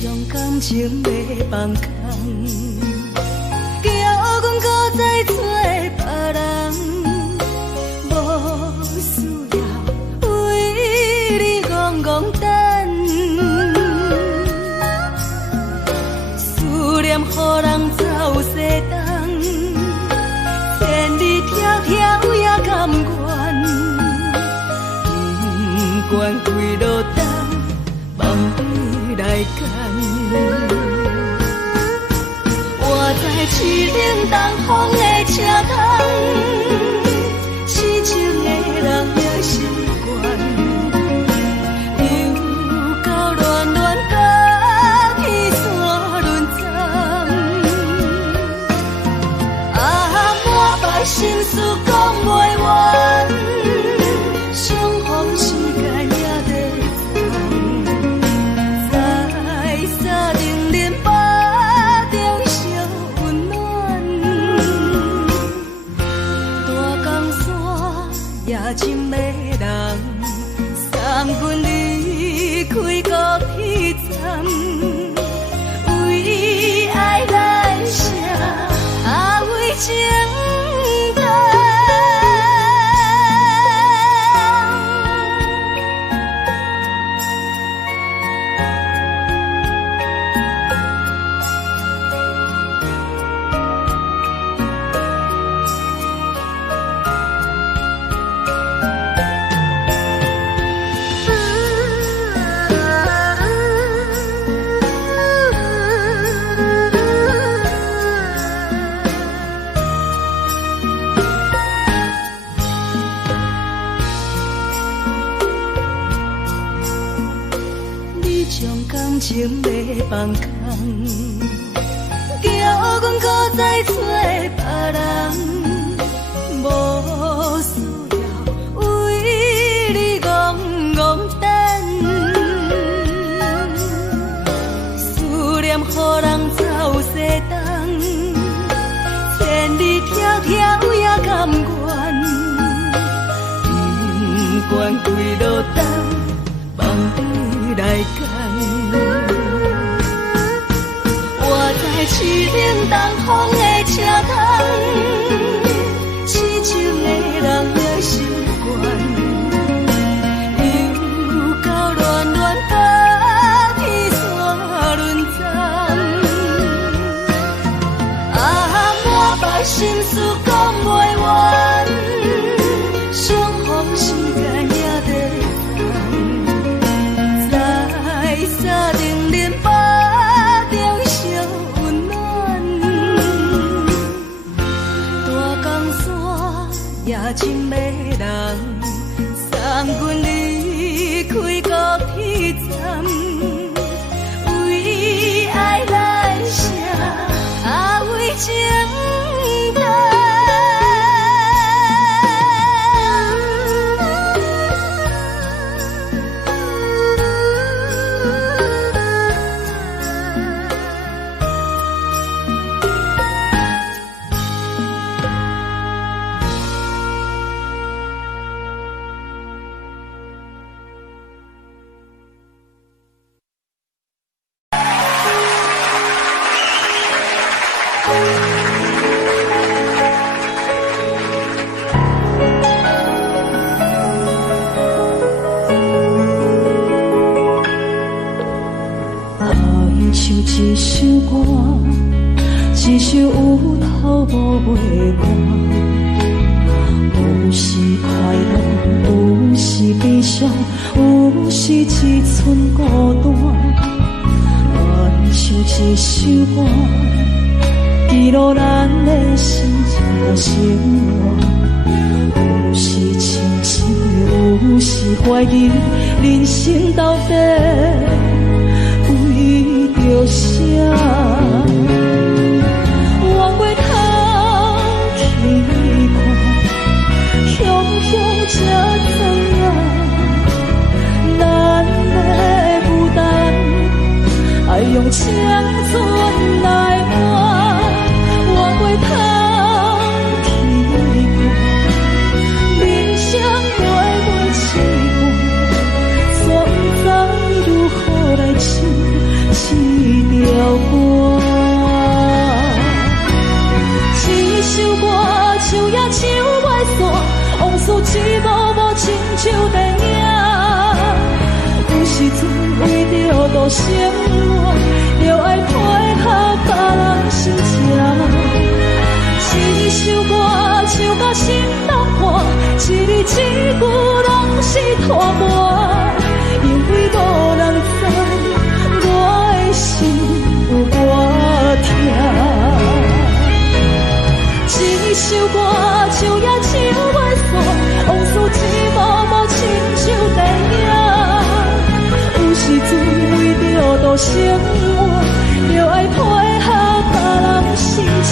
将感情要放空，叫阮搁再找别人，无需要为你戆戆等。思念予人走西东，千里迢迢也甘愿，不管几落冬。梦里来干，我在市顶东风的车窗，痴情的人也习惯，又到乱乱甲去山轮站，啊，满腹心事讲袂完，相逢时间也在。夜深的人，送阮离开高铁站，为爱来写啊为情长。情要放空，叫阮搁再找别人，无需要为你戆戆等。思念予人走西东，千里迢迢也甘愿，不管几落冬，梦里来干。市顶东风的车窗，痴情的人也习惯，又到乱乱甲去山轮站，啊，满腹心事讲袂完，相逢时间也在等，在山顶林巴。夜深的人，送阮离开高铁站，为爱来写啊为情长。一首歌，一首有头无尾歌，有时快乐，有时悲伤，有时一寸孤单。我唱一首歌，记录咱的心情甲生活，有时清醒，有时怀疑，人生到底为着啥？我回头去看，雄雄才知影，咱的负担爱用青春来换。我回头去看，人生越过凄寒，却不知如何来唱。时阵为着度生活，就爱配合别人心情。一首歌唱到心动破，一字一句拢是拖磨，因为无人知我的心有多痛。一首歌唱也唱袂煞，往事一幕幕亲像电影。有时阵为着度生活，就爱配合别人心情。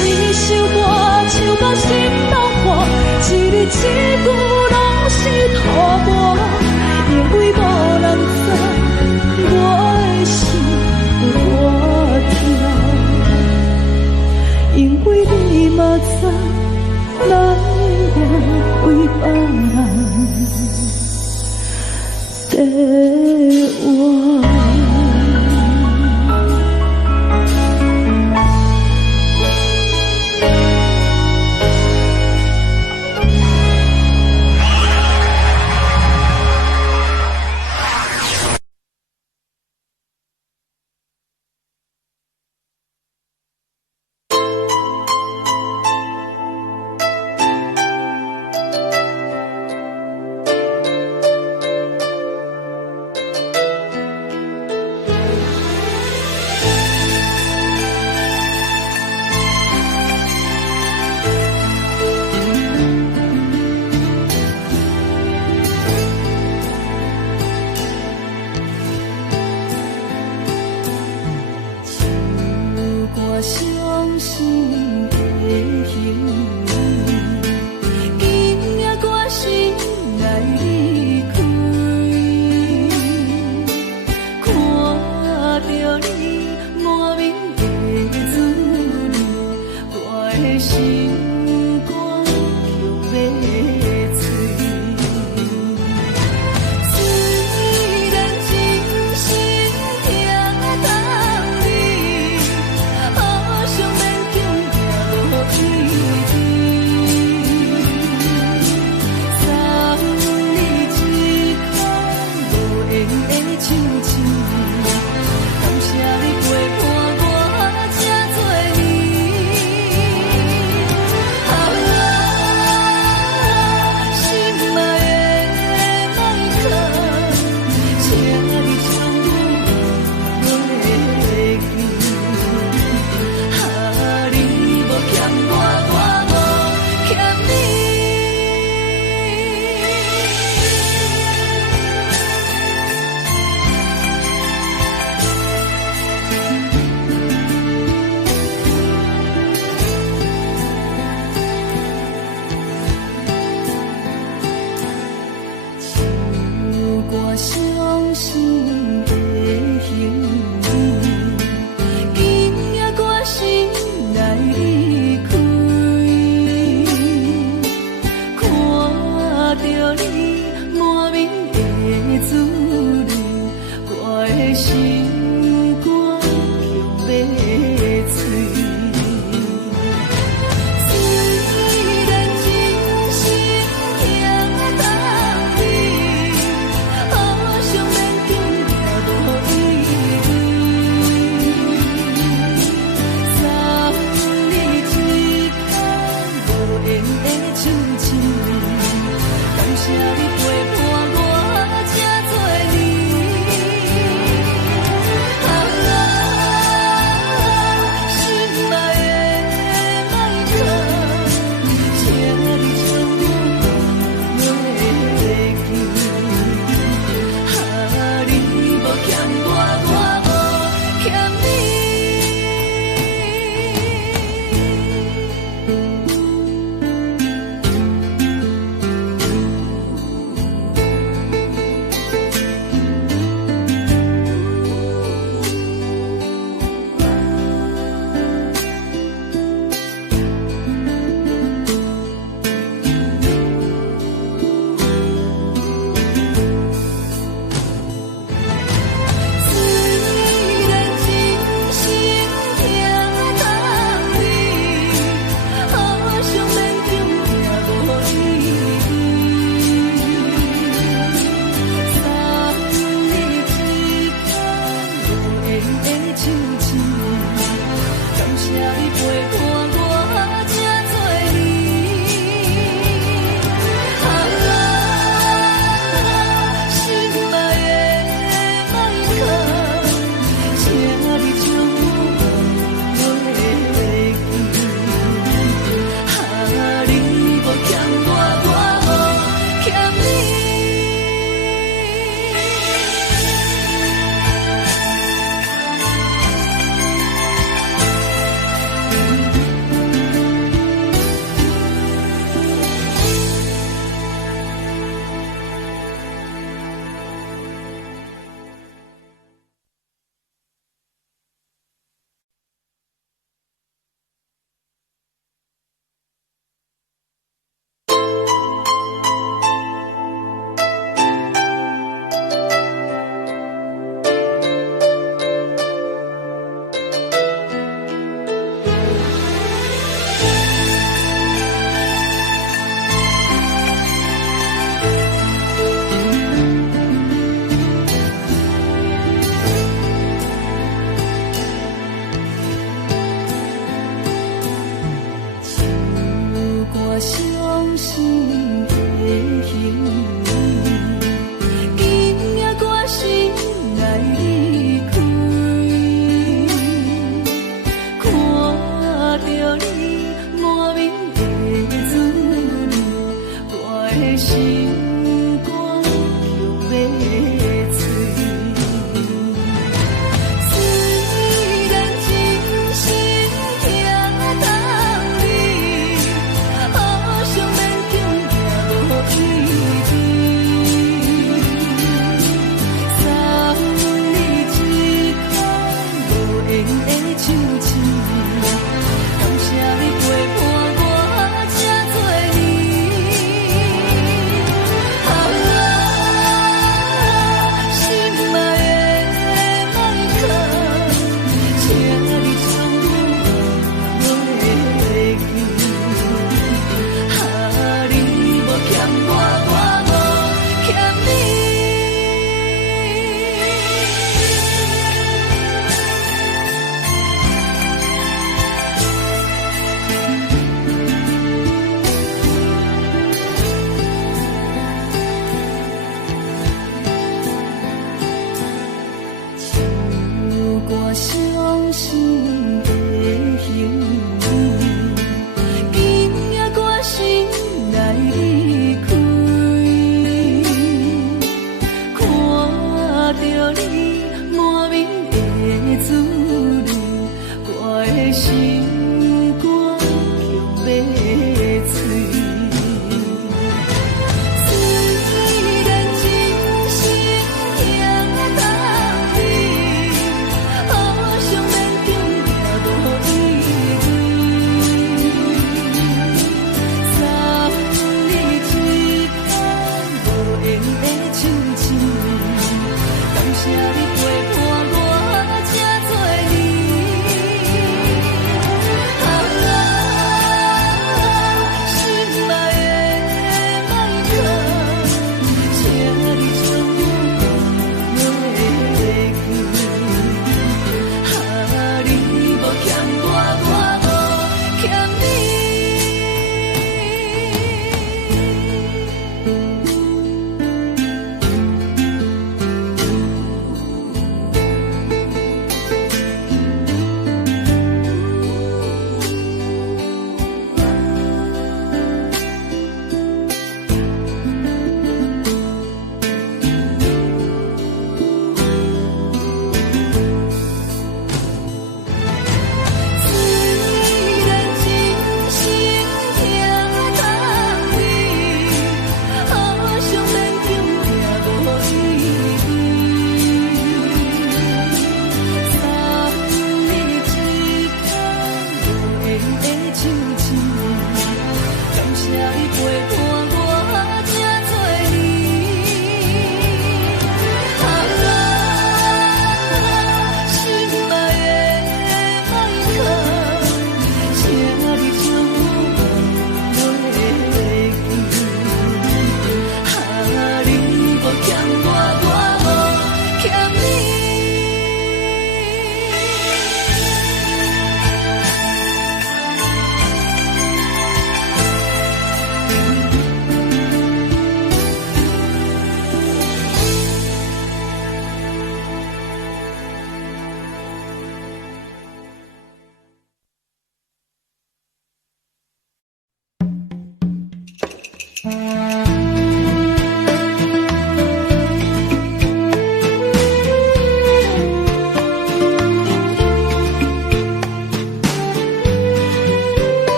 一首歌唱到心动破，一字一句拢是拖磨，因为无人知我的心有多痛，因为你嘛知，咱我为别人在我。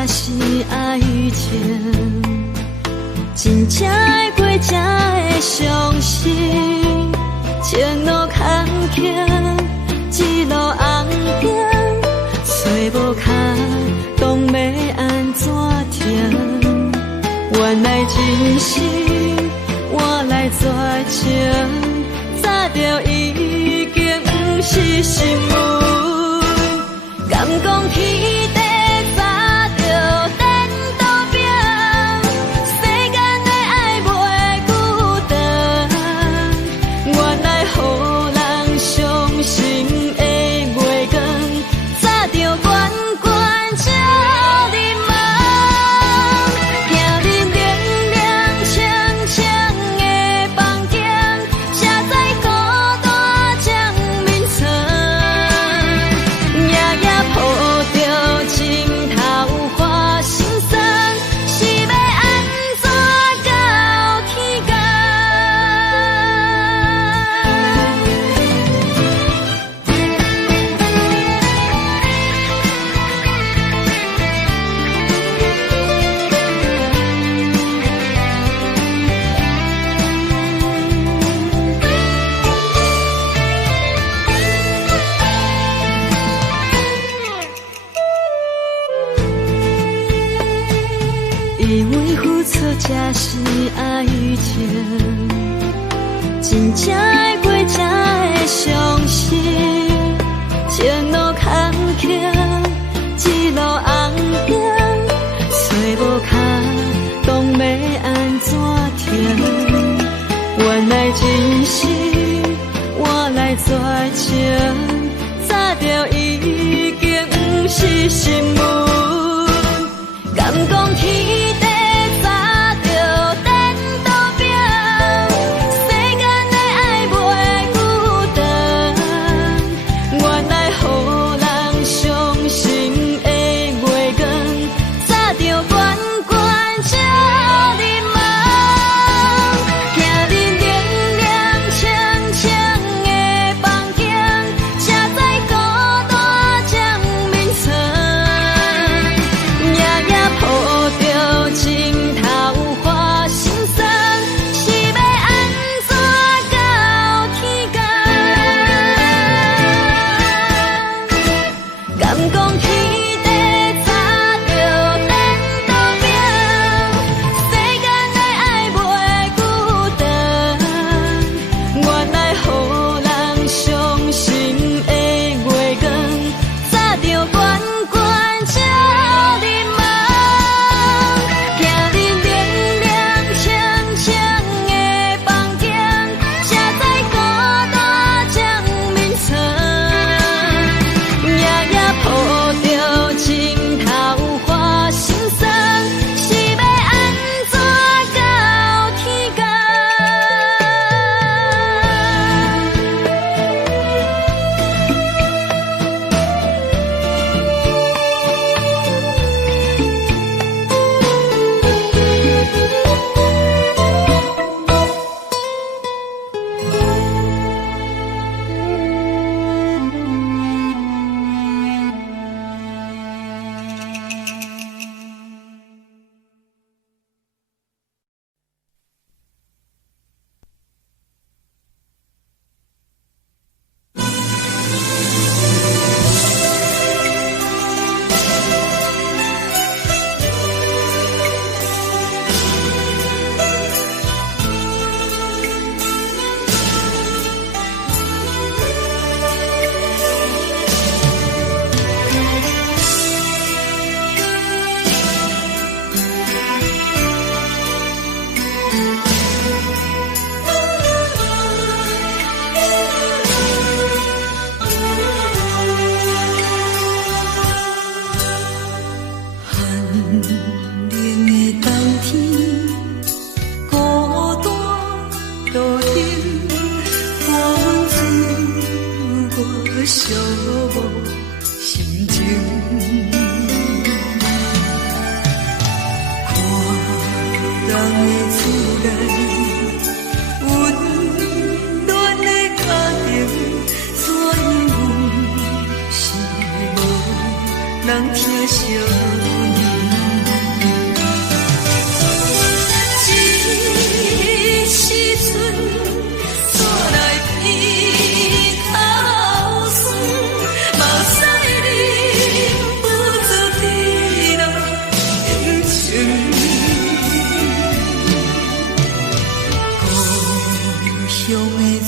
才是爱情，真正会过才会相信。前路坎坷，一路红灯，找无脚，当要安怎停？原来真心换来绝情，早就已经不是心门。敢讲天地早就颠倒平，世间的爱袂孤单。原来予人伤心的月光，早就悬悬照你梦。行日凉凉清清的房间，车载孤单将眠床。夜夜抱着情头花心酸，是要安怎到天光？以为付出才是爱情，真正的过才会相信。前路坎坷，一路红灯，找无脚，当要安怎停？原来真心换来绝情，早就已经不是心门。敢讲天地早就颠倒平，世间的爱袂孤单。原来予人伤心的月光，早就悬悬照你梦。行日凉凉清清的房间，车载孤单将眠床。夜夜抱着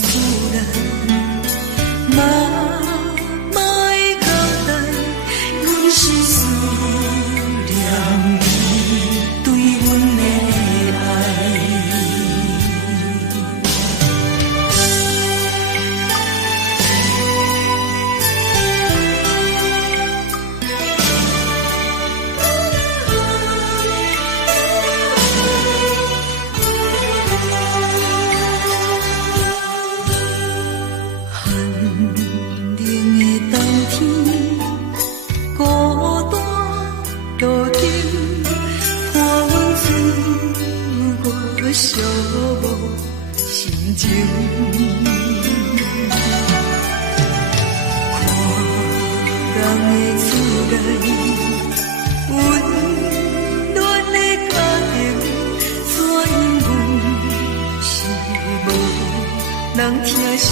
自然，嘛莫会交代，阮是思念你对阮的爱。寂寞心情，看人的厝内温暖的家庭，怎因阮是无人疼惜？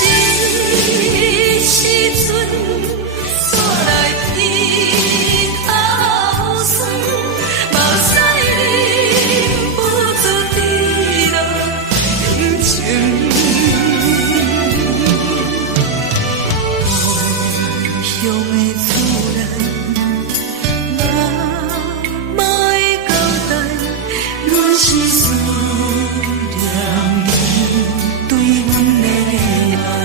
这时阵煞来天头酸，目屎忍不住滴落眼睛。故乡的自然，莫会交代，阮是思念你对阮的爱。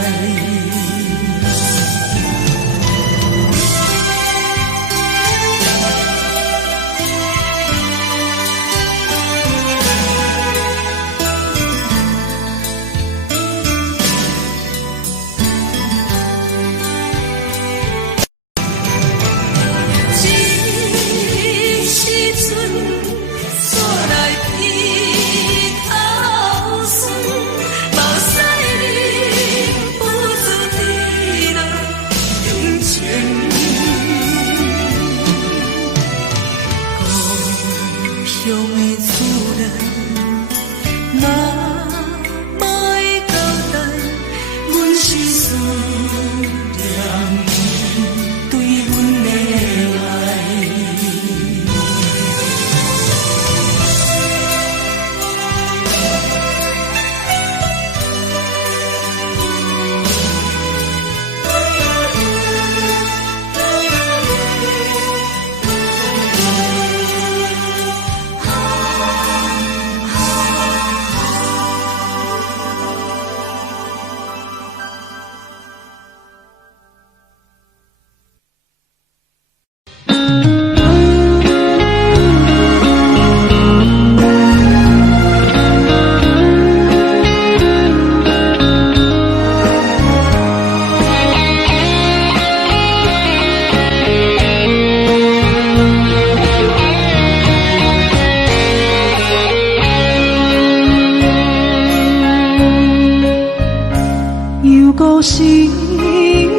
心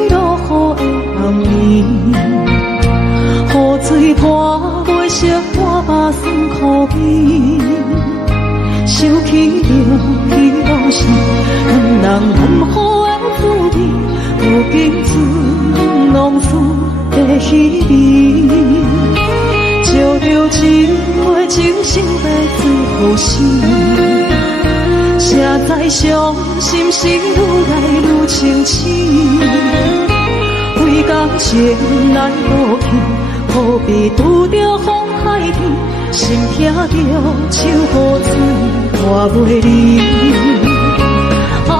落雨的暗暝，雨水破袂湿我目酸苦悲，想起着彼路时，两人温好的滋味，如今只拢输的稀微，照着一回情深在最后时。谁知伤心事愈来愈清醒，为感情来落去，何必拄着风海天，心痛着手雨水拖袂离。啊，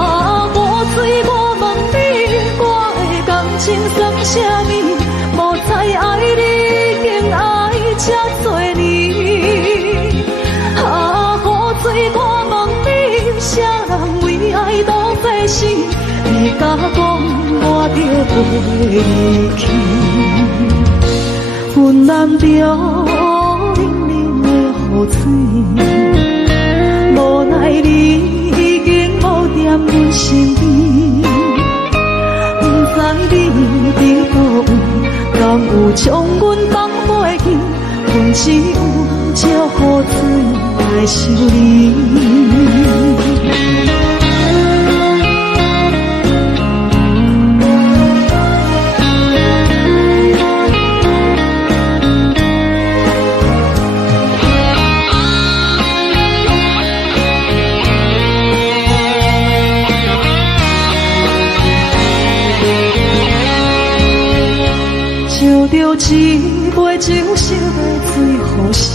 雨水，我问你，我的感情算啥物？无知爱你，竟爱这多年。啊，雨水，我问你。谁人为爱都费心？你甲讲我着袂离去，温暖着冷冷的雨水，无奈你已经无踮阮身边，不知你伫倒位，敢有将阮放袂记？阮只有借雨水来想你。手在最好心，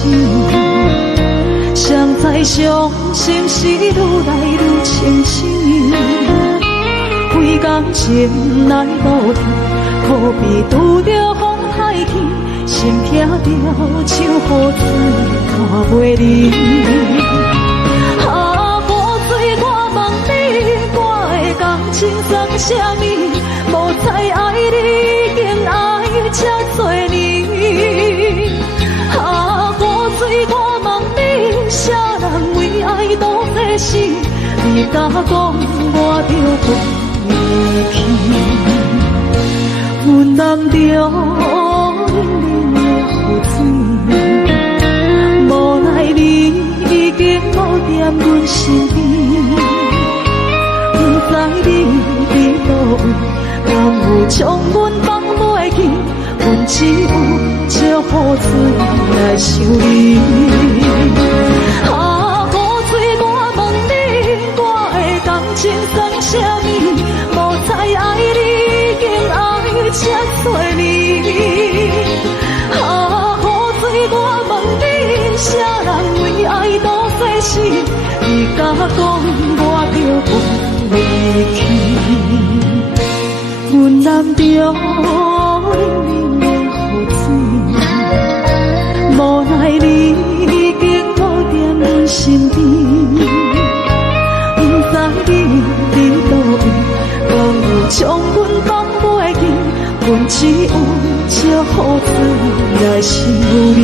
谁知伤心是愈来愈清醒。为感情来斗阵，可比拄着风太起，心痛着像雨水看袂离。啊，雨水，我问你，我的感情算啥物？无再爱你，竟爱这多年。啊，雨水，我问你，啥人为爱多这死？你甲讲我着离去，阮人着冷冷的雨水，无奈你已经无踮阮身边，不知你伫倒位，敢有将阮放袂记？阮只有借雨水来想你。啊，雨水，我问你，我的感情算啥物？无再爱你，竟爱这多年。啊，雨水，我问你，啥人为爱多这死？你甲讲我着离去，阮男着冷冷的雨水，无奈你已经无踮阮身边，不知你伫倒位，敢有将阮放袂记？阮只有借雨水来想你。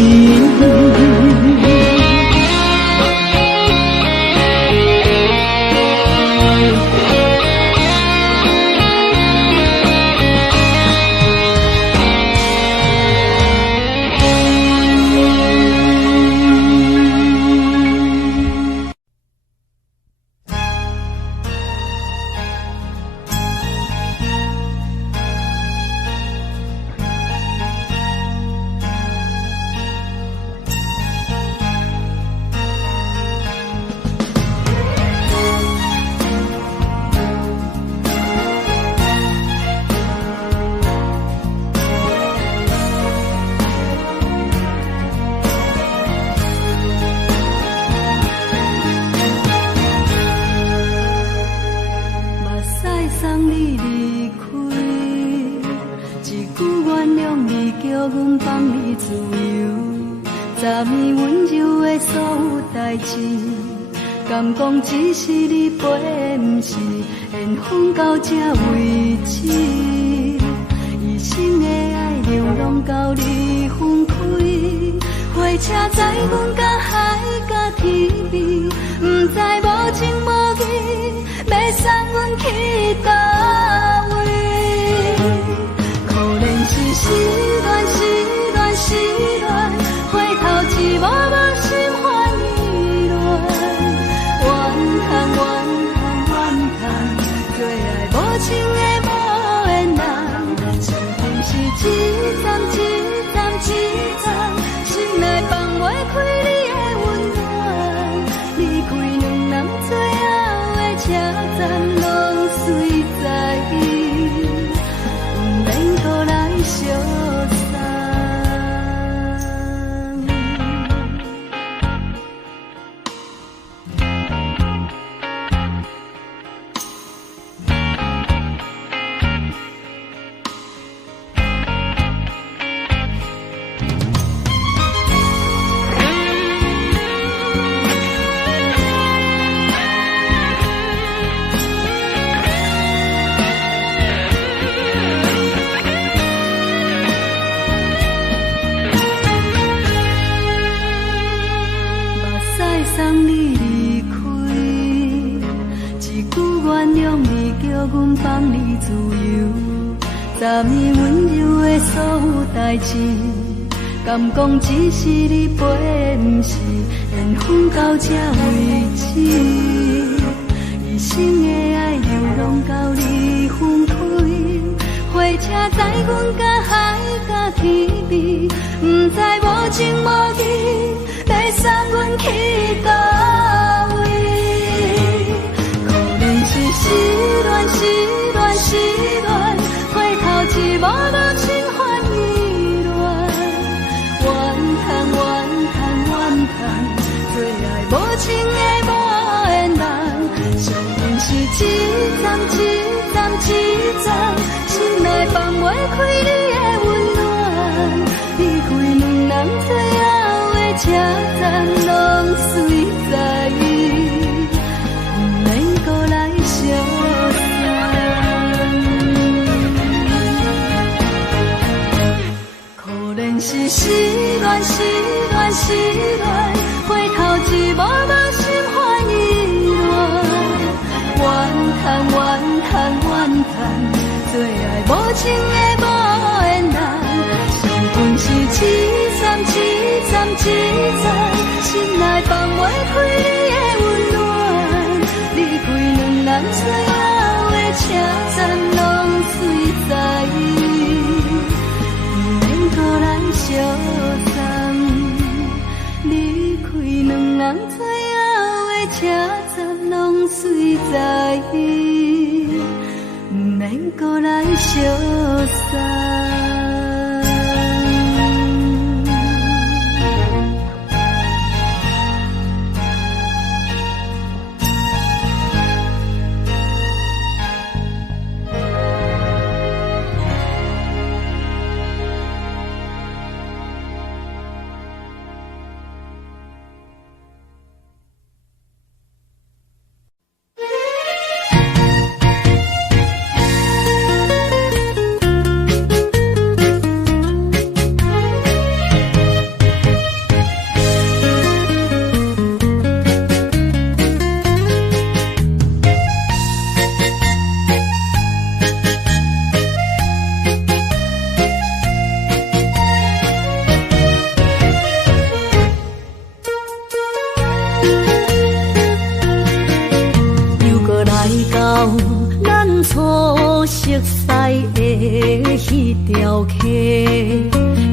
敢讲只是你陪，不是缘分到这为止。一生的爱流浪到你分开，火车载阮甲海甲天边，不知无情无义，要送阮去倒位？可怜是失恋，失恋，失恋，回头一幕幕心烦意乱。怨叹，最爱无情的无缘人，情定是一站一站一站，心内放袂开你的温暖。离开两人最后的车站，拢随在不免搁来相送。昨暝温柔的所有代志，敢讲只是你陪，不是缘分到这为止。一生的爱流浪到你分开，火车载阮甲海甲天边，不知无情无义，要送阮去倒位？可怜是失恋，失恋，失恋。回头一幕幕心烦意乱，站，心内放袂开你的温暖。离开两人最后的车站，拢随在不免搁来相送。可能是失恋，失恋，失恋，回头一幕梦心幻意乱。怨叹，怨叹，怨叹，最爱无情的无缘人。上分是凄惨，凄惨，凄惨，心内放袂开你的温暖。离开两人最后的车站，拢随在不免搁来相送。离开两人最后的车站，拢随在不免搁来相送。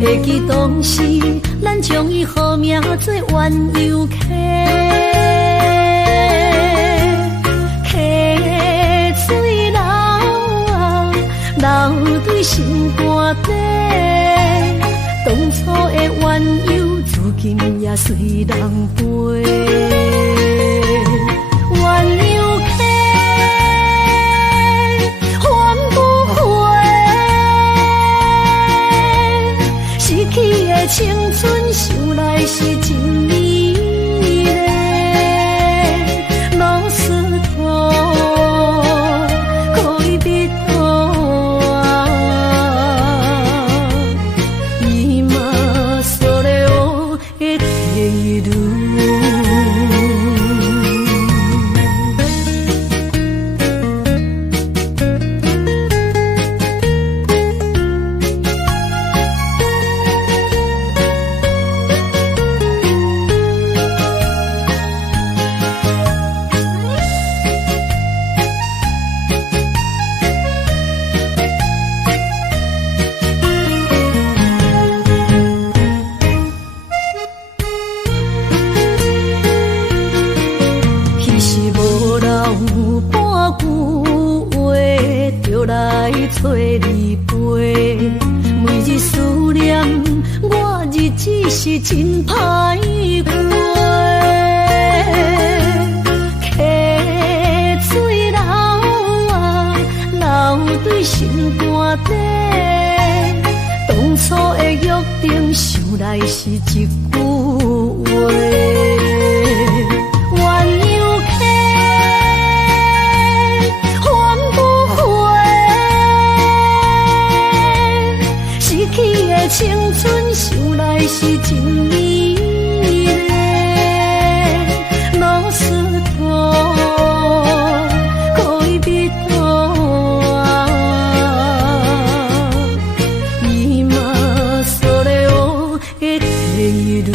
会记当时，咱将伊号名做鸳鸯溪，溪水流啊，流对心肝底。当初的鸳鸯，至今也随人陪。鸳鸯溪。青春想来是真美丽，老师徒可以别多啊，伊嘛所了的地路。找你陪，每日思念，我日子是真歹过。溪水流啊，流对心肝底。当初的约定，想来是一句话。青春想来是真美丽，老师徒可以别多啊，伊嘛所了的地路。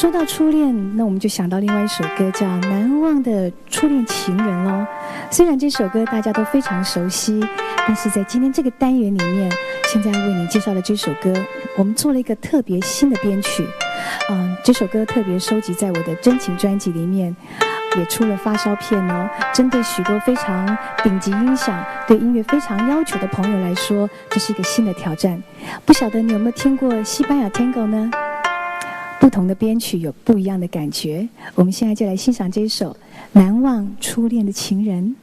说到初恋，那我们就想到另外一首歌，叫《难忘的初恋情人》咯。虽然这首歌大家都非常熟悉，但是在今天这个单元里面，现在为你介绍的这首歌，我们做了一个特别新的编曲。这首歌特别收集在我的真情专辑里面，也出了发烧片哦。针对许多非常顶级音响、对音乐非常要求的朋友来说，这是一个新的挑战。不晓得你有没有听过西班牙 Tango 呢？不同的编曲有不一样的感觉。我们现在就来欣赏这一首《难忘初恋的情人》。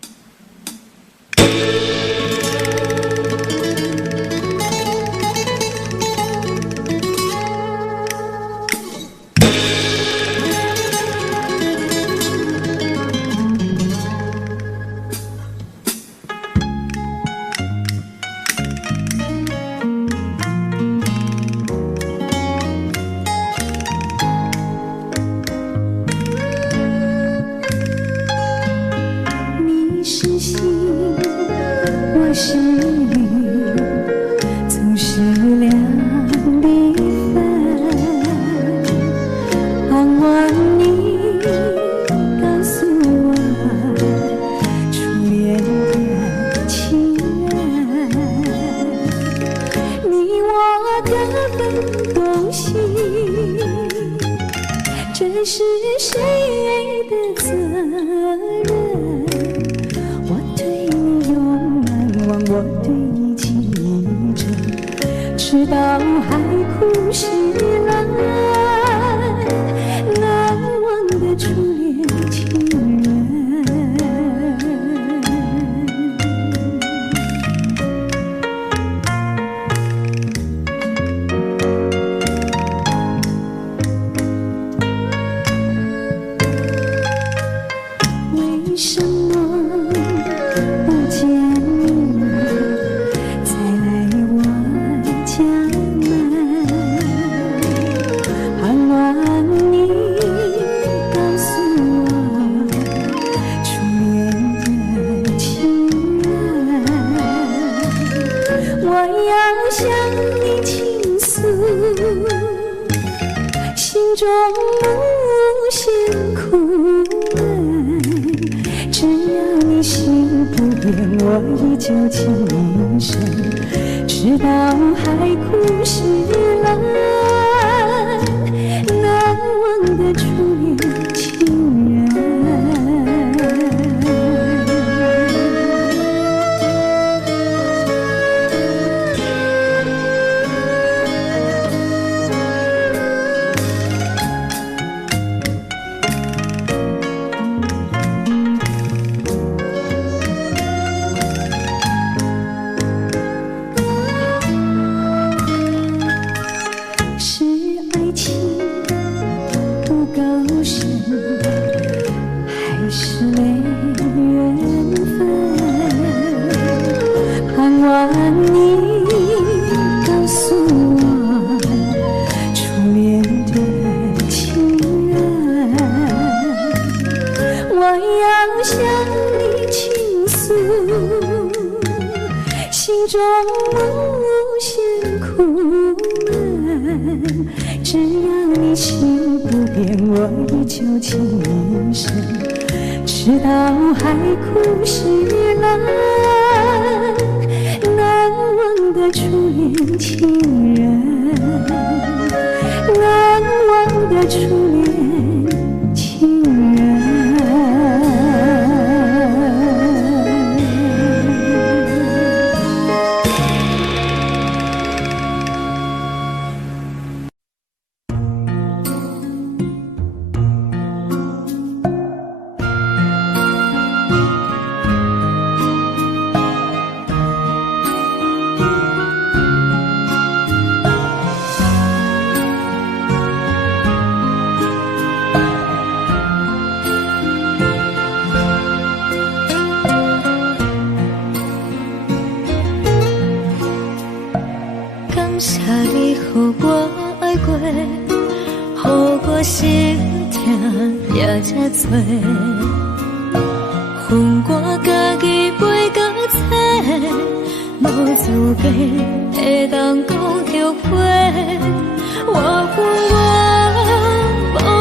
我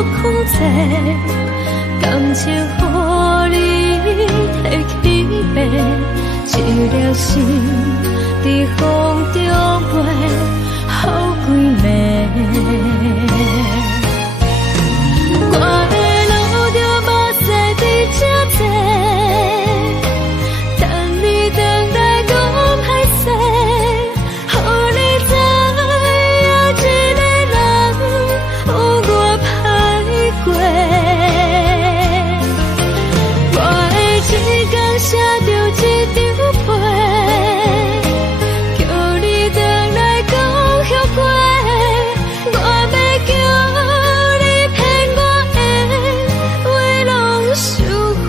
济，感情予你提起白，一粒心在风中飞，好几暝。我的路着目屎比这多，等你回来讲歹势，予你知影一个人有我歹过。我的一天写着一张被，叫你回来讲后悔。我要叫你骗我的话拢收回。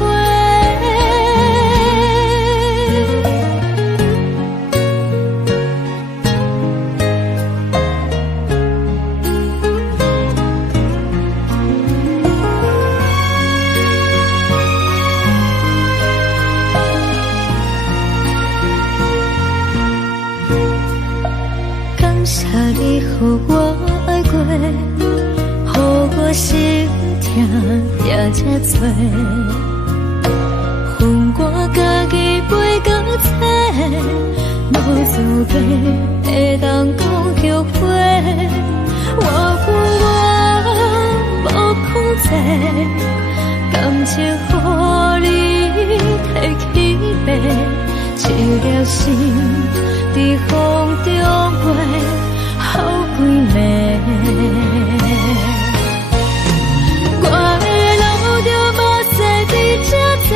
感谢你予我爱过，予我心痛也这多，恨我家己袂到切，无资格会当讲后悔。我负我无控制，感情予你提起白，一粒心在风中飞，好几暝。我的路着目屎比这多，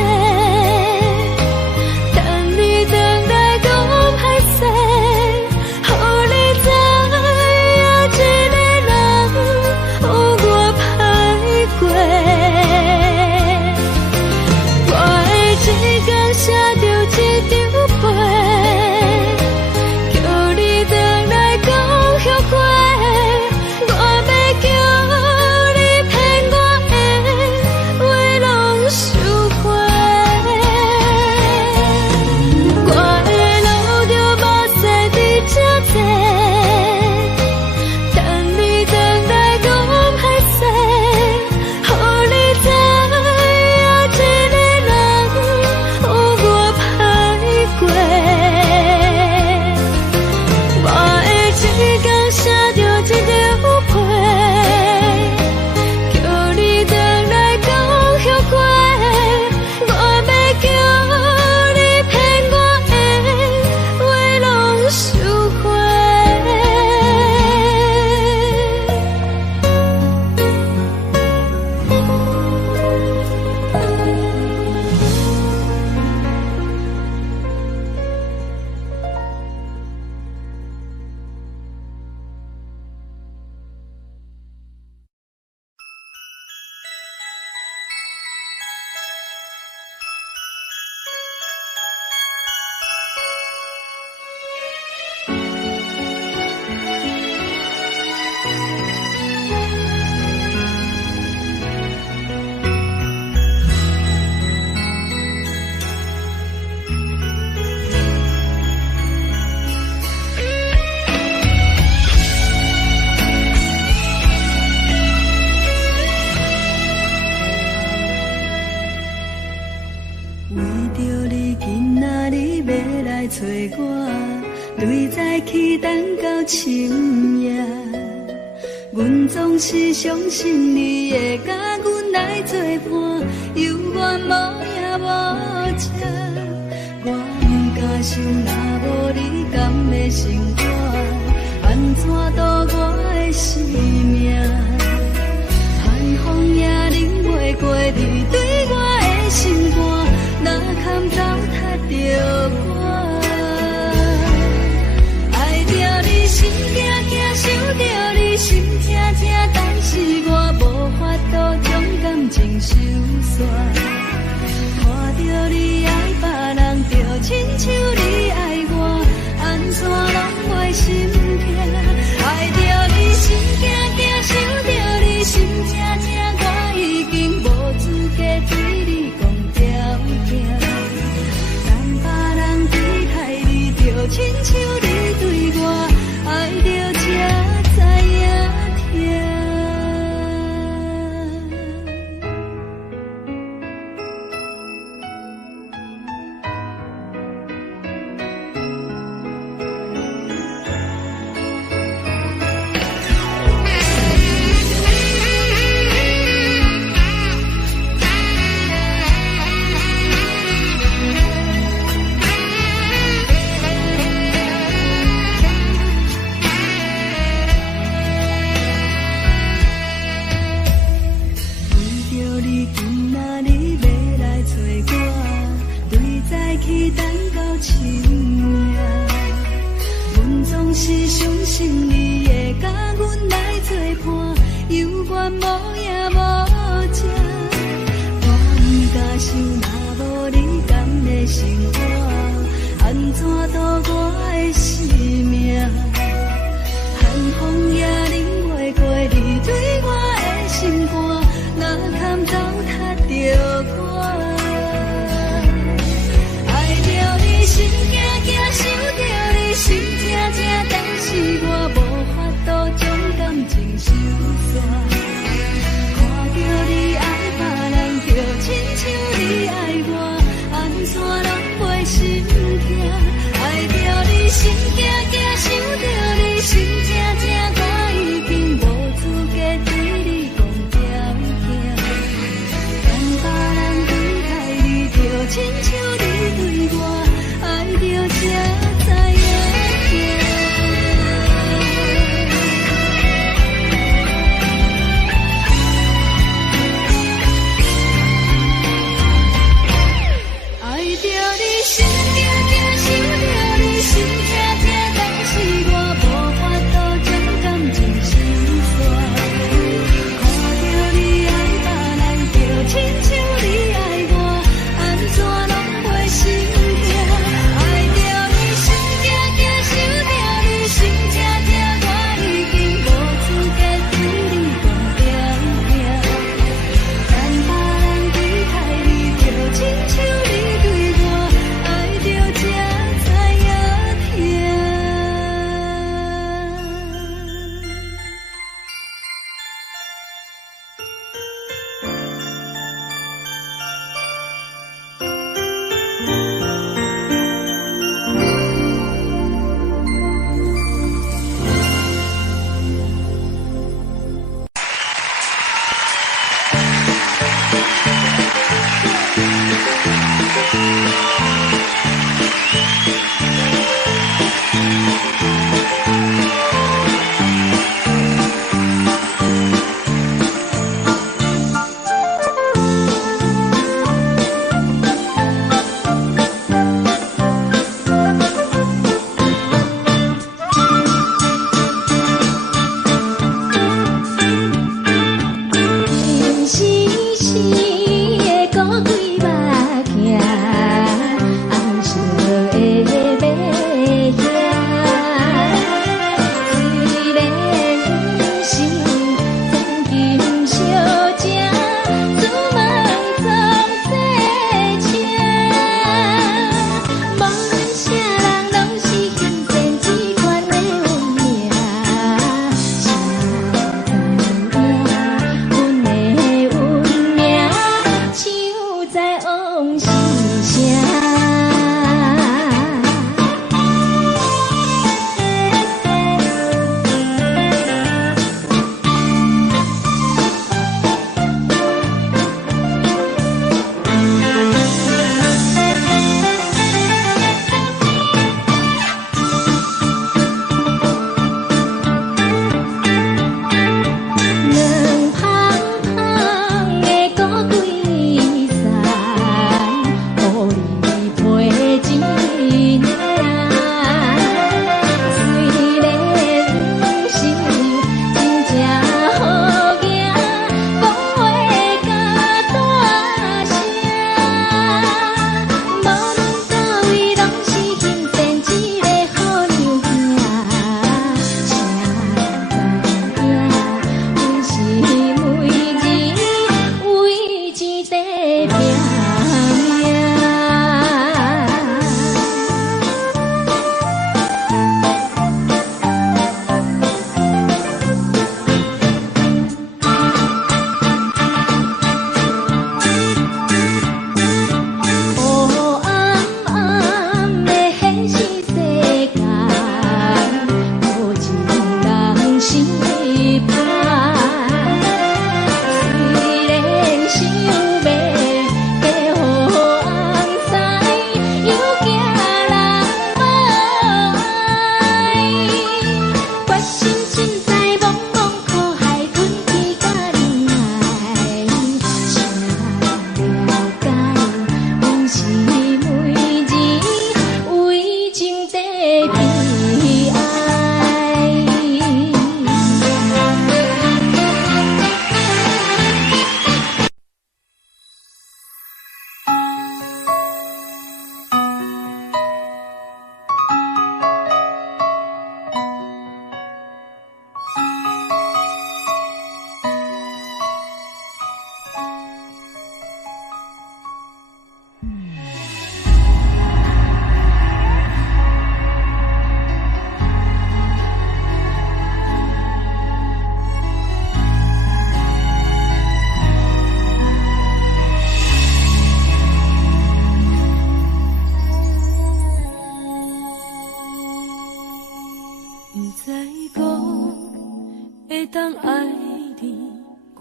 等你回来讲歹势，予你知影一个人有我歹过。我的一天写着一张被，叫你回来讲后悔。我要叫你骗我的话拢收回。我的路着目屎比这多，等你回来讲歹势，予你知影一个人有我歹过。我的一天写着一张被，叫你回来讲后悔。我要叫你骗我的话拢收回。为着你今仔日要来找我，对早起等到深夜。阮总是相信你会甲阮来作伴，犹原无影无迹。我不敢想，若无你甘的生活，安怎度我的生命？寒风也忍袂过你对我的心肝。哪堪糟蹋着我？爱着你心惊惊，想着你心痛痛，但是我无法度将感情收煞。看着你爱别人，就亲像你爱我，安怎拢袂心痛？爱着你心惊惊，想着你心痛痛，我已经无资格追。去等到清明。阮总是相信你会甲阮来作伴，犹原无影无迹。我不敢想，若无你甘的生活，安怎度我的生命？寒风也冷袂过你对我的心肝，哪堪糟蹋着我？爱着你心惊惊，想着你心痛痛，但是我无法度将感情收煞。看着你爱别人，就亲像你爱我，安怎拢袂心痛？爱着你心惊惊，想着你心痛痛，我已经无资格对你讲条件。等别人对待你，就亲像你对我，爱着才知影痛。爱着你心惊惊，想着你心痛痛，但是我无法度将感情收煞。看着你爱别人，就亲像你爱我，安怎拢袂心痛？爱着你心惊惊，想着你心痛痛，我已经无资格对你讲条件。等别人对待你，就亲像你对我，爱着才知影痛。甜丝丝的古鬼目镜，红色的马兄，虽然不是黄金小姐，自问总多情。无论啥人拢是幸仙这款的运命，啥甘愿阮的运命，像在往事。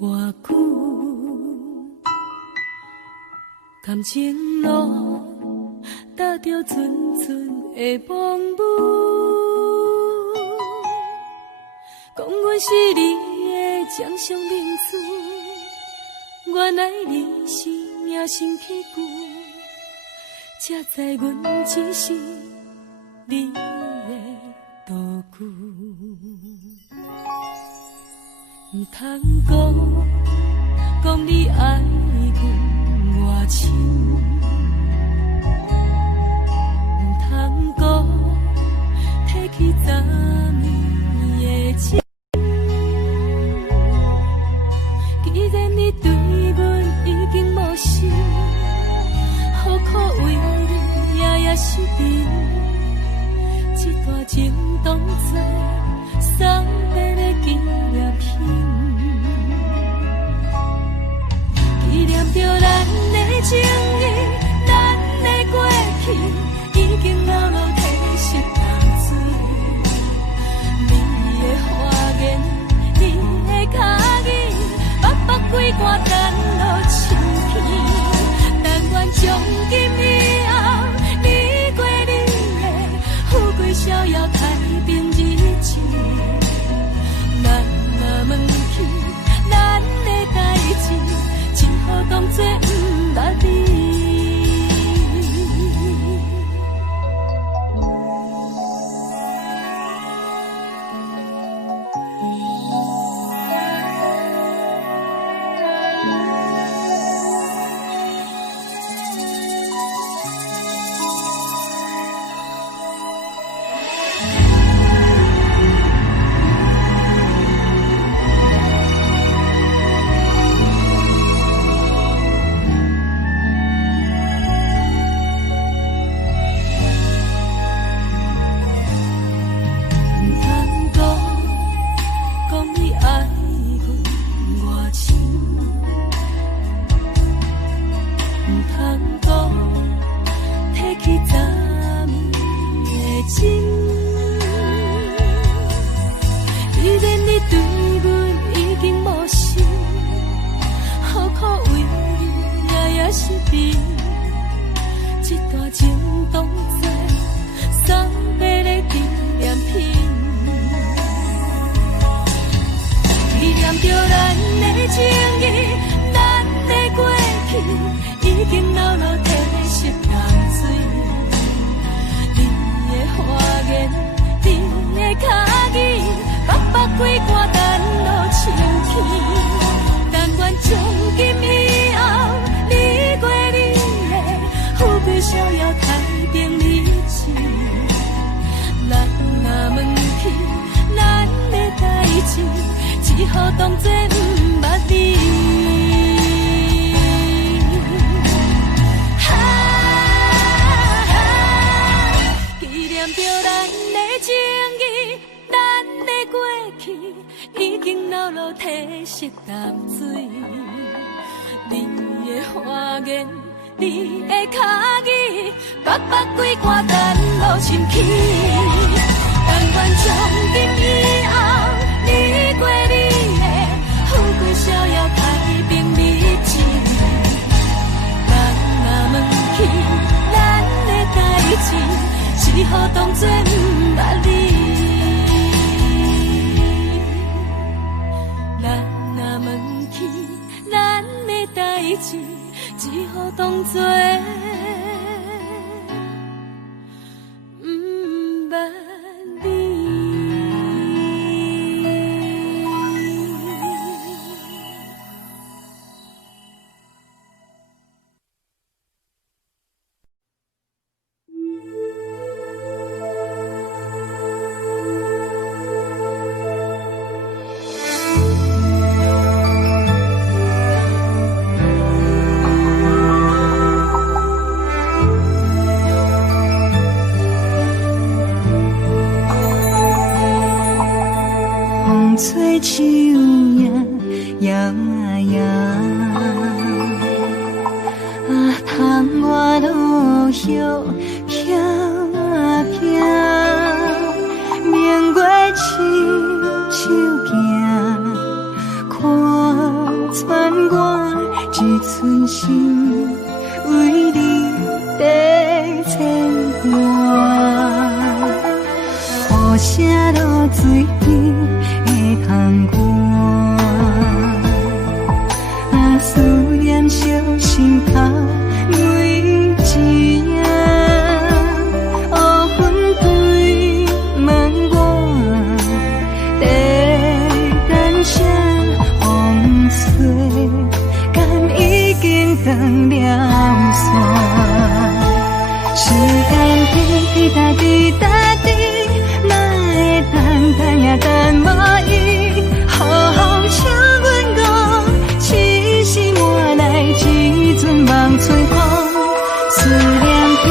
歌曲，感情路踏着纯纯的梦舞，讲阮是你的掌上明珠，原来你是命生起句，才知阮只是你的道具。唔通讲你爱阮偌深，唔通讲提起昨暝的情。既然你对阮已经无心，何苦为你夜夜失眠？这段情当作送别的纪念品。纪念着咱的情谊，咱的过去，已经老老褪色淡水。你的花言，你的脚语，白白几挂等落清片。但愿从今以后，你过你的富贵逍遥太平日子。咱若问起咱的代志，只好当作不捌你。只好当作不捌你。纪念着咱的情谊，咱的过去，已经老老褪色淡水。你的花言，你的脚语，白白几挂等落深起。但愿从今以后，你过你的富贵逍遥太平日子。咱若问起咱的代志，只好当作不捌你。咱若问起咱的代志，只好当作吹树叶摇啊摇，窗外落叶飘啊飘，明月亲手行，看存心为你在牵挂，雨声落水边的窗外，啊，思念烧心头每一夜，乌云对门外，在等啥风吹，敢已经断了线。时间滴答滴答滴，哪会等也等无伊？好好请阮讲，痴心换来一阵梦吹风。思念滴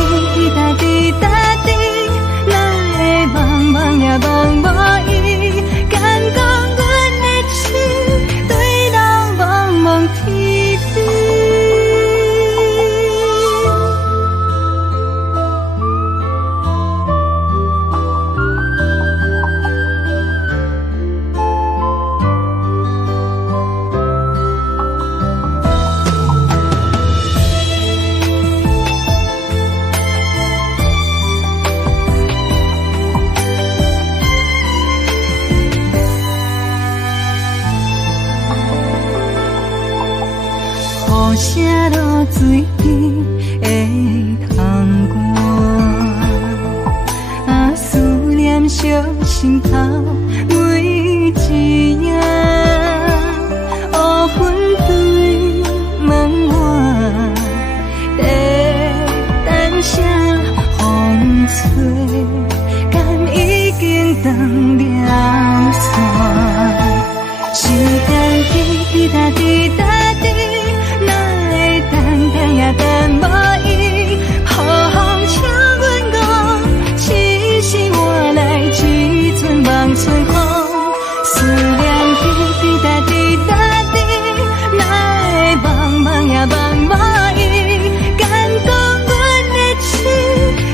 答滴答滴，哪会茫茫也茫无伊？敢讲阮的情对人茫茫天边。雨声落水边的窗外，啊，思念烧心头每一夜，乌云对门外，在等啥风吹，敢已经断了线。时间滴答滴答滴，哪会等也等无伊？好好请阮讲，痴心换来一阵梦吹风。思念滴答滴答滴，哪会茫茫也茫无伊？敢讲阮的情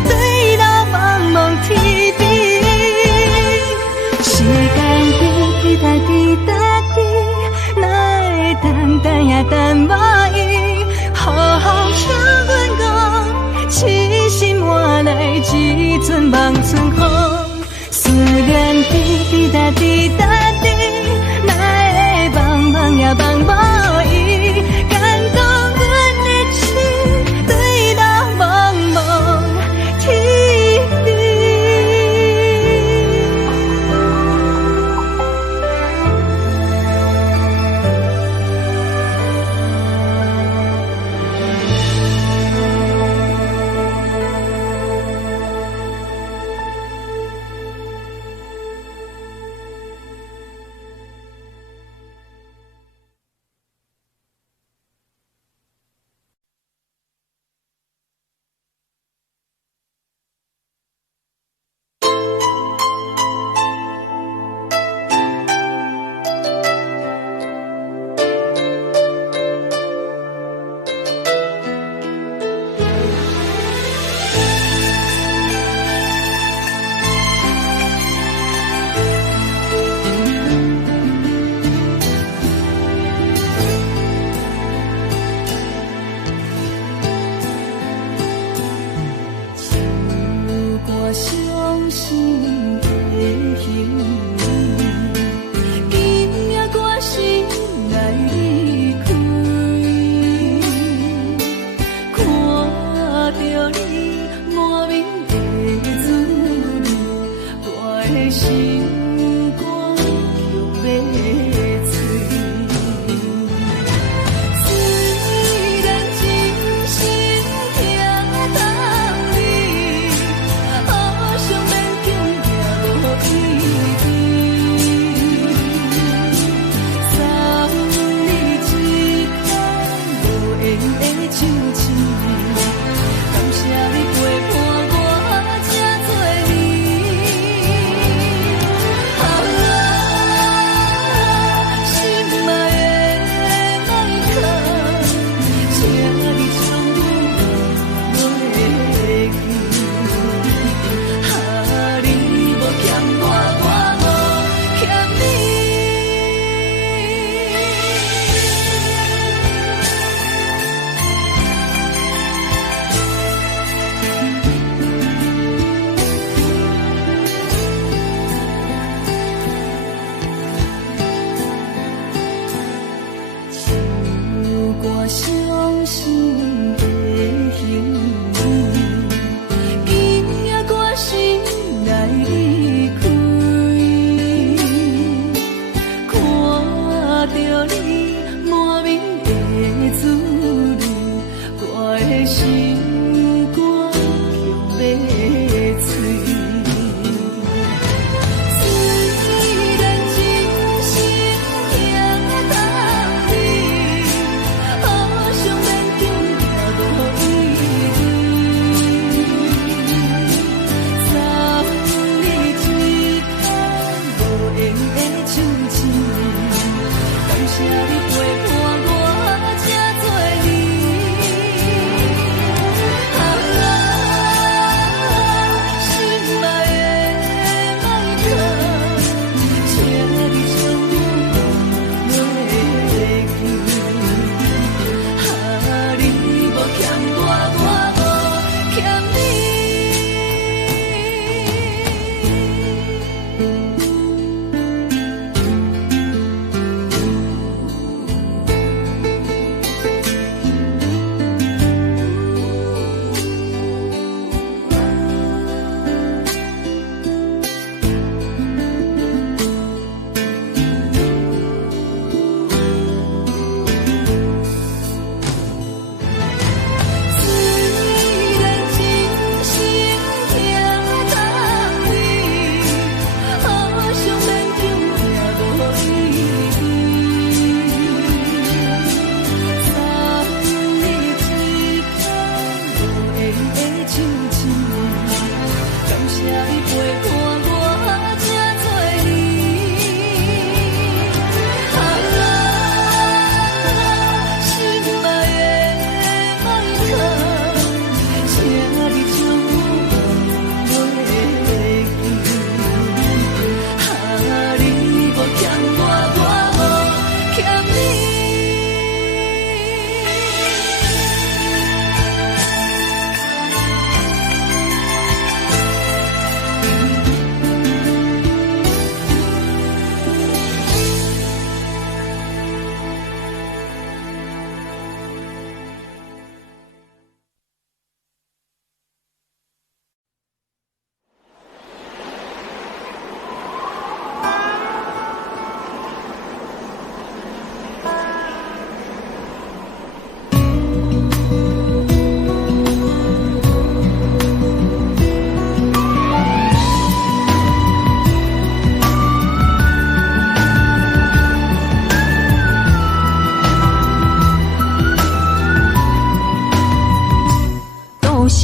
对人茫茫天边。时间滴答滴答滴，哪会等也等无伊？好好请阮讲，痴心换来一阵梦春风。思念滴答滴答滴，哪会茫茫也茫无伊？敢讲阮的情对人茫茫天边。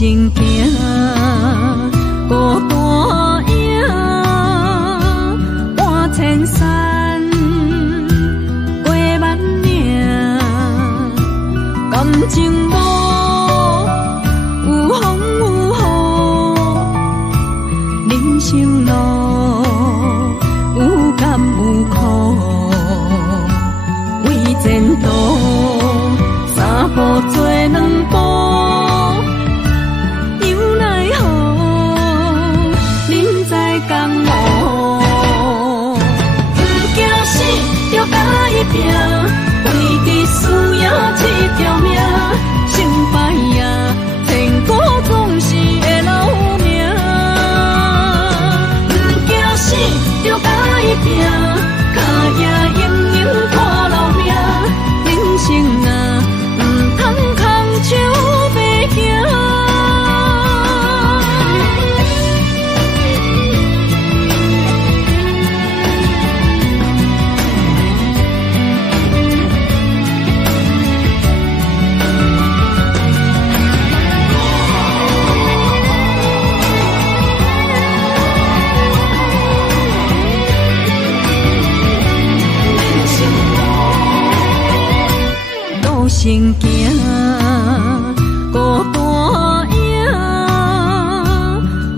行行，孤单影，半千山，过万岭，感情无有风有雨，人生路有甘有苦，为前途三步做两步。为你需要这条命，成败呀，天高总是会留名。不惊死，就甲伊拼，脚也硬硬看留命。人生啊，不通空手白行。行行，孤单影，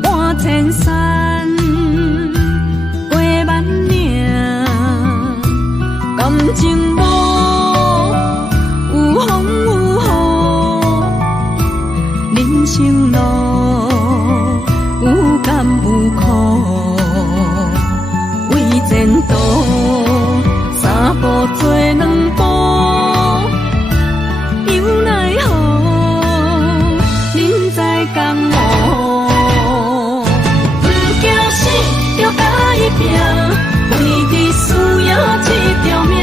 半千山，过万岭，感情无有风有雨，人生路有甘有苦，为前途三步做两步。为你需要这条命，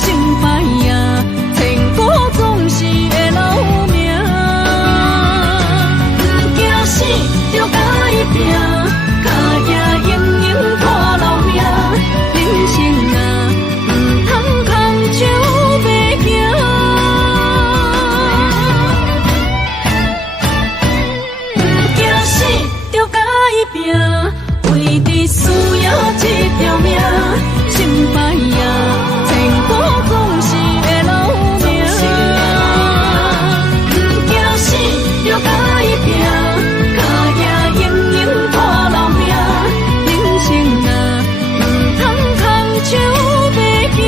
成败呀，天高总是会留名。不惊死，就甲伊拼，脚也硬硬看留名。人生啊，不通空手白行。不惊死，就甲伊拼。为你需要这条命，成败呀，天高总是会留名。不惊死，就甲伊拼，脚也硬硬看留名。人生啊，不通空手白行。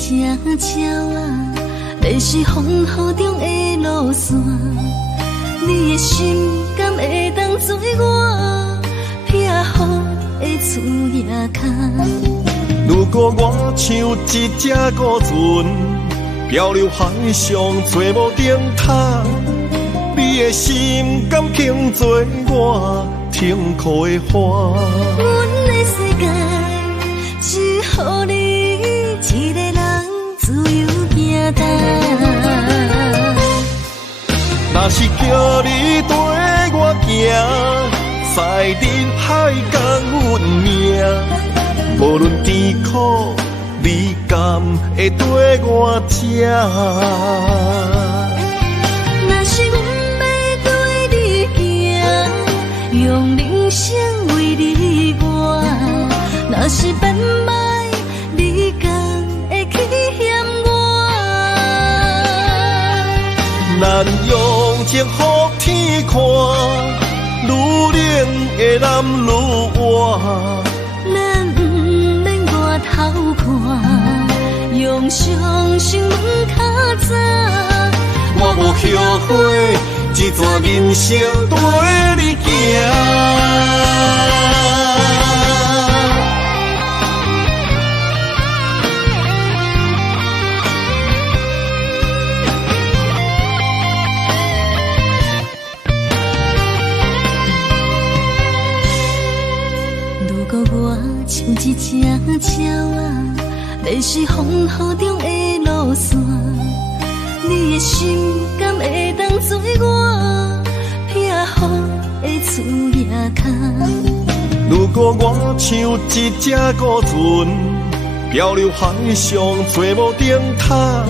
只鸟啊，你是风雨中的路线，你的心敢会当做我避雨的厝夜空？如果我像一只孤船，漂流海上做无顶塔，你的心敢肯做我停靠的花？阮的世界只予你一个人自由行动。若是叫你跟我行，在人海共阮命，无论甜苦，你敢会跟我吃？若是阮要对你行，用人生为你活，若是变歹，你敢会去嫌我？咱用情予天看，愈冷的男愈活。咱不免外头看，用双心门较早。我无后悔，一段人生跟你行。如果我像一只鸟啊，你是风雨中的路线，你的心敢会当做我避雨的厝夜空？如果我像一只孤船，漂流海上做无顶塔，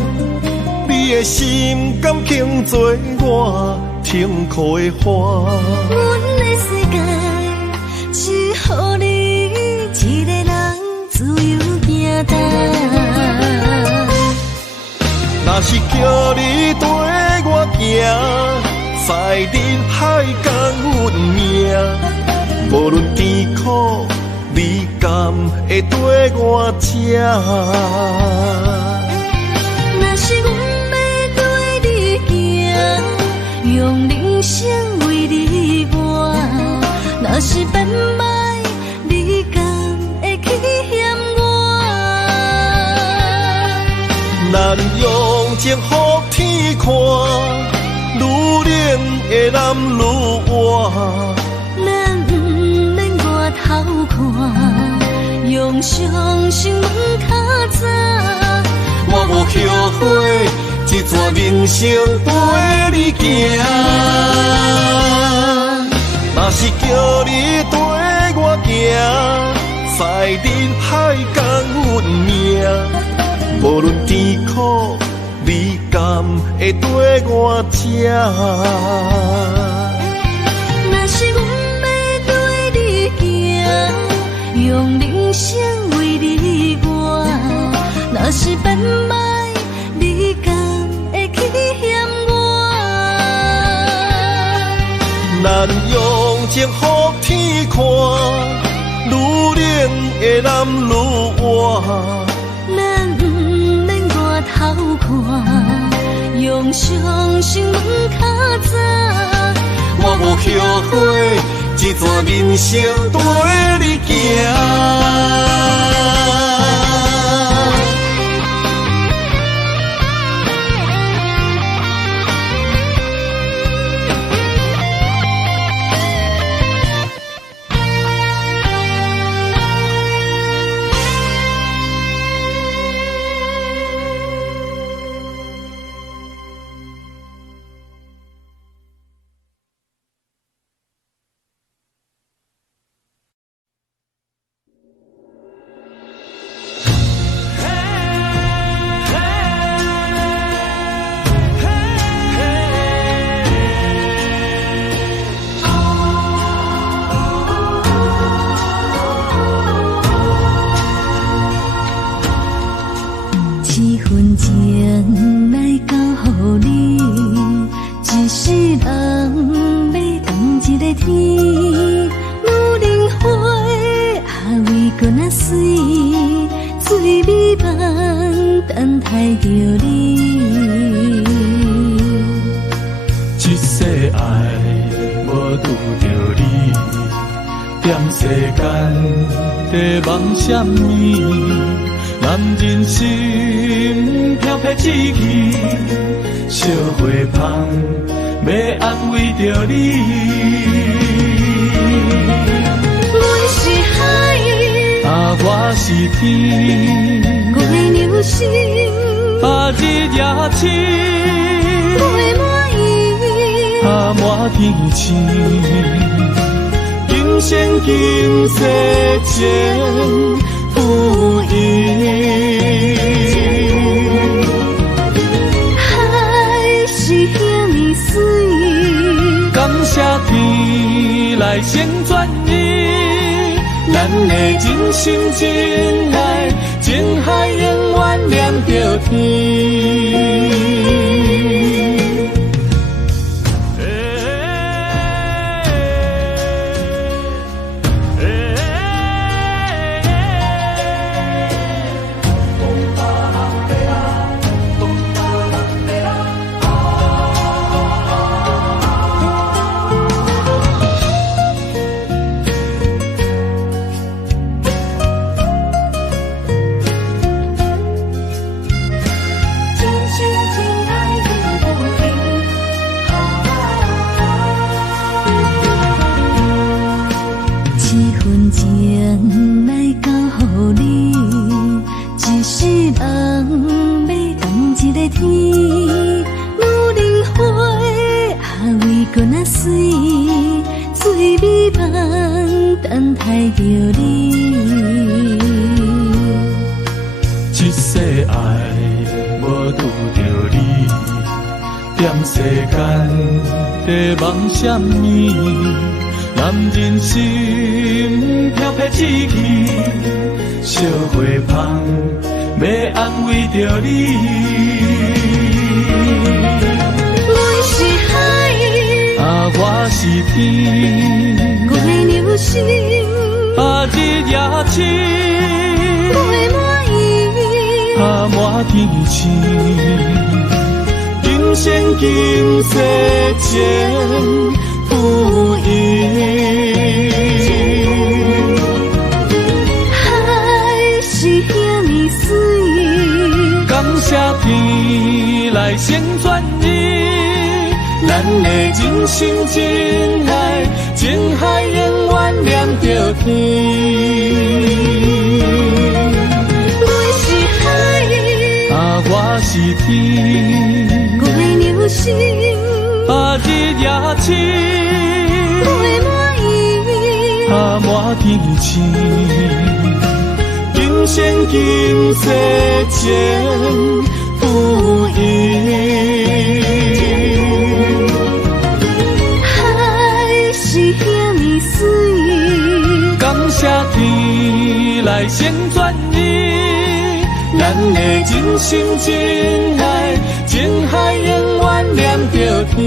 你的心敢肯做我停靠的花？阮的世界只予你一个人自由行动。若是叫你跟我行，在人海共阮命，无论甜苦，你敢会跟我吃？若是阮要对你行，用人生为你活，若是变歹，你敢会去嫌我？咱用情予天看，愈冷的男愈活。咱不免外头看，用双心门较早。我无后悔，一段人生跟你行。若是叫你跟我行，在人海共阮命，无论甜苦，你敢会跟我吃？若是阮要对你行，用人生为你活，若是变歹，你敢会去嫌我？咱用情予天看，愈冷的男愈活。咱不免外头看，用双心门较早。我无后悔，一段人生跟你行。等待着你。一世爱无拄着你，踮世间在梦什么？男人心飘飘志气，烧花香要安慰着你。阮是海，我是天，月流星，日夜深，月满意，满天星。今生今世前不移。海是遐尼水，感谢天来成全你，咱的真心真爱，情海永远连着天。等待着你，一世爱无拄着你，踮世间在梦什么？男人心飘飘志气，烧花香要安慰着你。阮是海，我是天，月流星，日夜深，月满意，满天星。今生今世前不移。海是遐尼水，感谢天来成全你，咱的真心真爱，情海永远连着天。阮是海，我是天，月流星，日夜深，月满意，满天星。今生今世前不移。海是遐尼水，感谢天来成全你，咱的真心真爱，情海永远连着天。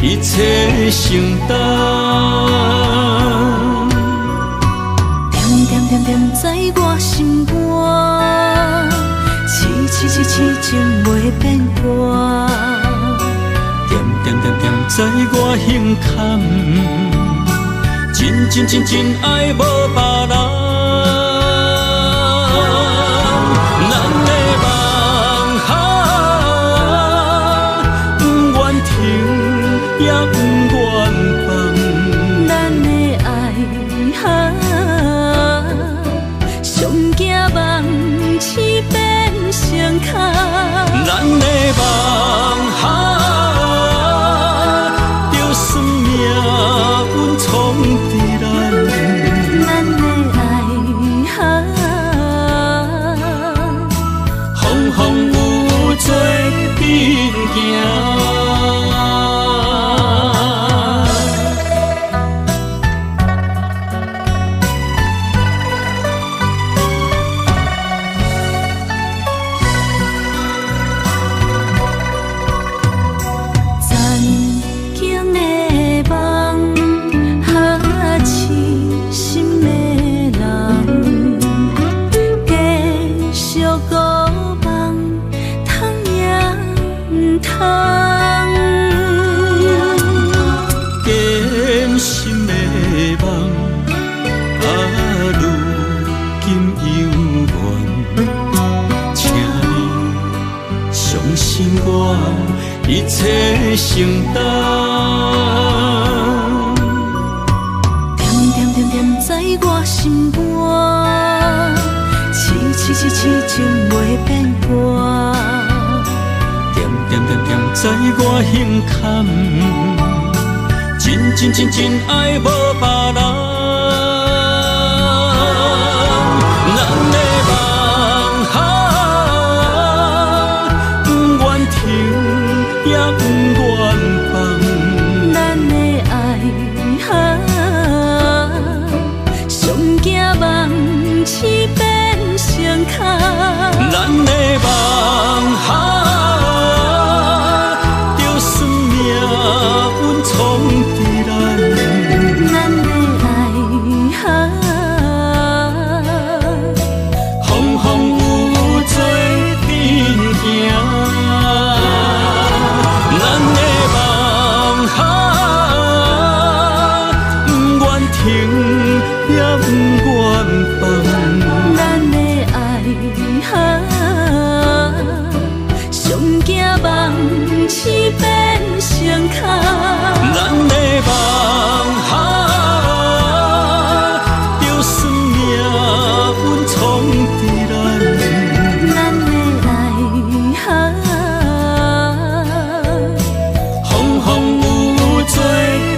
一切承担。点点在我心肝，痴情袂变卦。点点点点在我胸坎，真爱无别人。咱的梦想，不愿停，也不愿放。咱的爱上惊梦痴变成空。咱的梦想。闯伫咱，咱的爱风风雨做阵行。一切承担，点点点在我心肝，痴情袂变卦。点点点在我胸坎，真爱无别人。咱的梦想，不愿停，也不愿放。咱的爱上惊梦痴变成空。咱的梦想。痴变成空，咱的梦想，就算命运闯伫咱，咱的爱风风雨做阵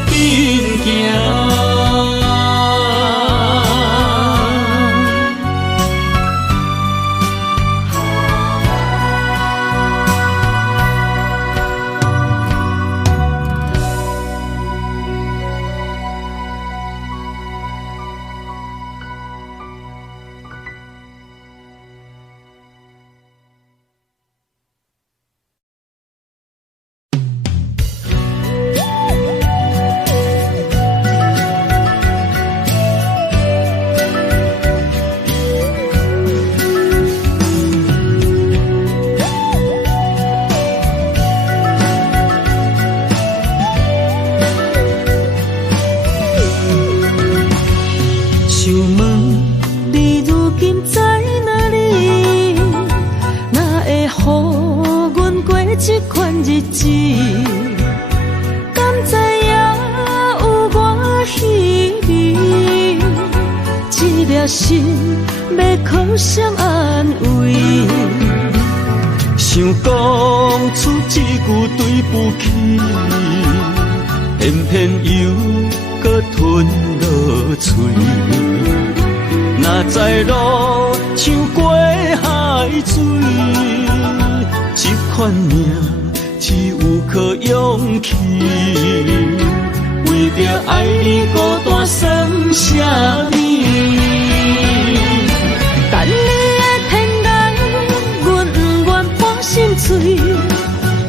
行。心要靠谁安慰？想讲出一句对不起，偏偏又搁吞落嘴。若知路像过海水，这款命只有靠勇气。为着爱你孤单算什么？等你的天涯，阮不愿破心碎。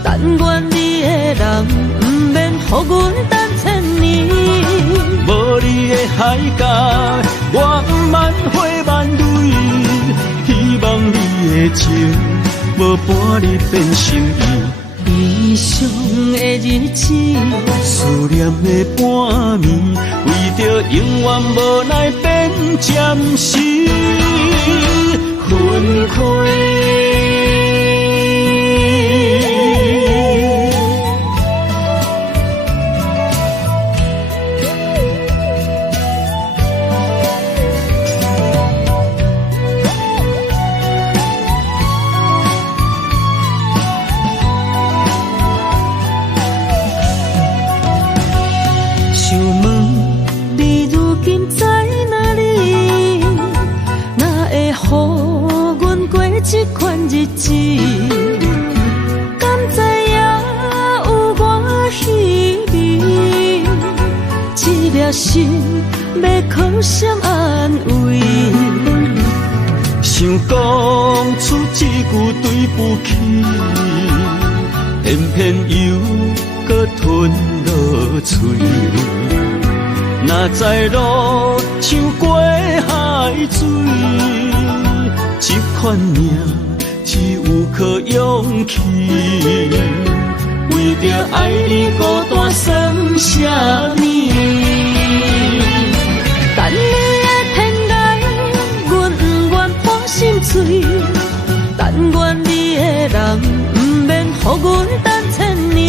但愿你的人不免予阮等千年。无你的海角，我万回万泪，希望你的情无伴你变心意。悲伤的日子，思念的半暝，为着永远无奈变暂时分开。想问你如今在哪里？哪会予阮过这款日子？敢知影有我稀微？这粒心要靠谁安慰？想讲出一句对不起，偏偏又搁吞落嘴。若知路像过海水，这款命只有靠勇气。为着爱你孤单算什么？等你的天涯，阮不愿破心碎。但愿你的人不免予阮等千年。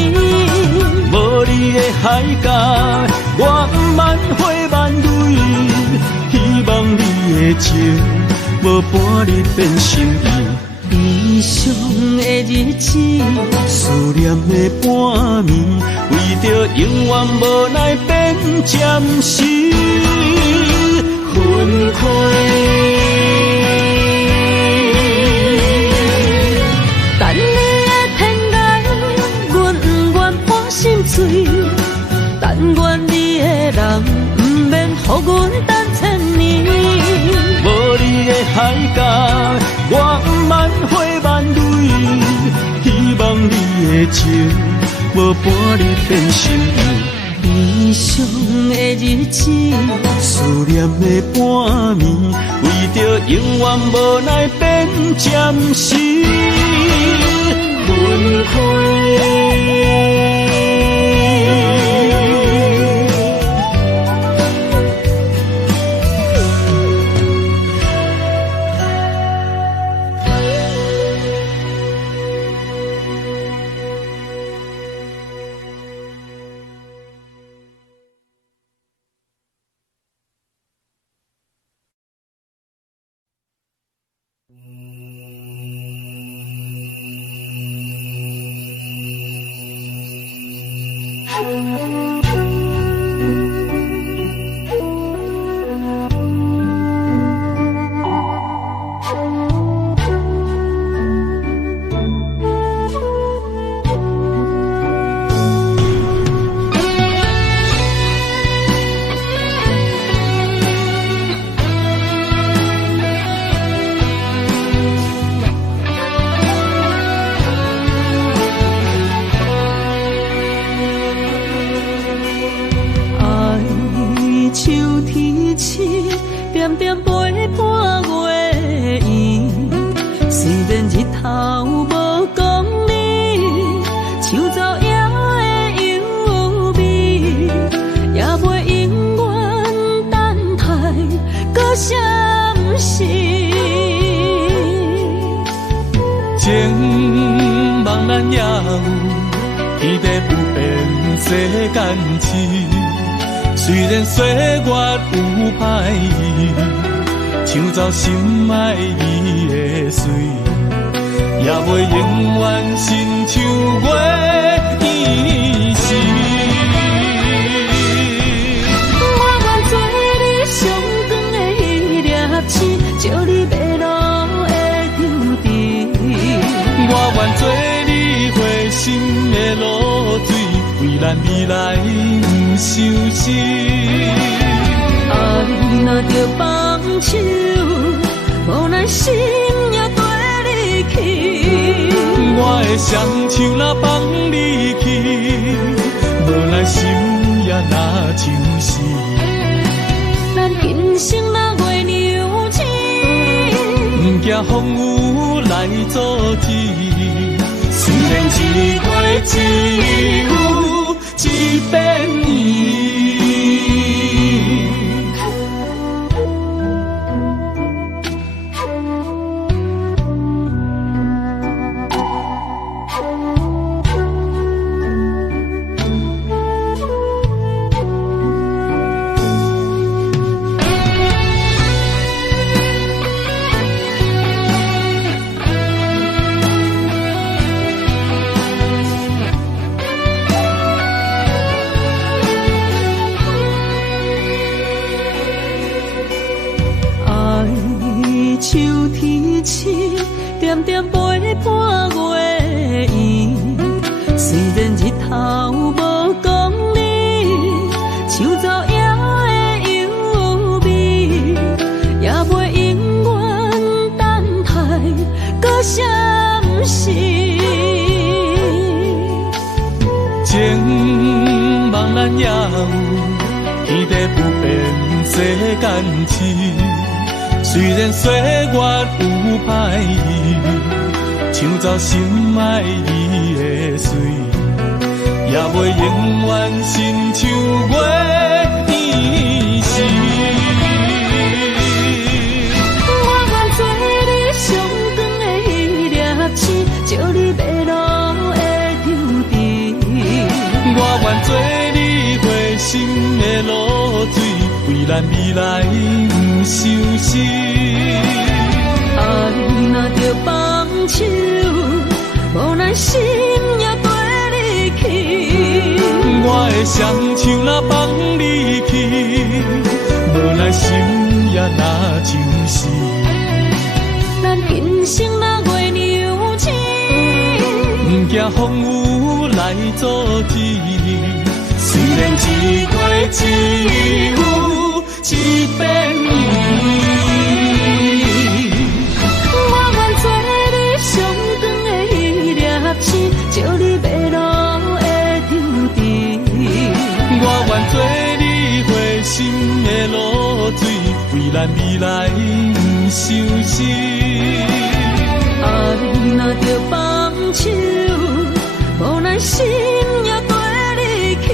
无你的海角，我万回万泪，希望你的情无伴你变心意。悲伤的日子，思念的半暝，为着永远无奈变暂时分开。等你的天涯，阮不愿破心碎。但愿你的人不免予阮等千年。无你的海角，我万回万泪，希望你的情无伴你变心意。悲伤的日子，思念的半暝，为着永远无奈变暂时分开。点点陪伴月圆，虽然日头无讲你，像走野的优美，也袂永远等待搁闪失。情茫然也有，天地不变世间情。虽然岁月有歹意，抢走心爱伊的水，也袂永远亲像月依时。我愿做你上光的迄粒星，照你迷路的丢滴。我愿做你回心的露水，为咱未来不相思。爱若着放手，无奈心也跟你去。我的双手若放你去，无奈心也若像是。咱今生若惊风雨来阻止。虽然一月只有一遍年。秋天起，点点陪伴月圆。虽然日头无讲理，树走野的优美，也袂永远等待搁什么事。情茫然也有天地不变世间情。虽然岁月有歹意，抢走心爱伊的水，也袂永远亲像月圆时。我愿做你上长的迄粒星，照你迷路的丢滴。我愿做你回心的露水，为咱未来不相思。爱若着放手，无奈心也跟你去。我的双手若放你去，无奈心也若像是。咱今生若月娘亲，不惊风雨来阻止。虽然一月只有一遍年。照你迷路的丢滴，我愿做你回心的露水，为咱未来不相思。爱若着放手，无奈心也跟你去。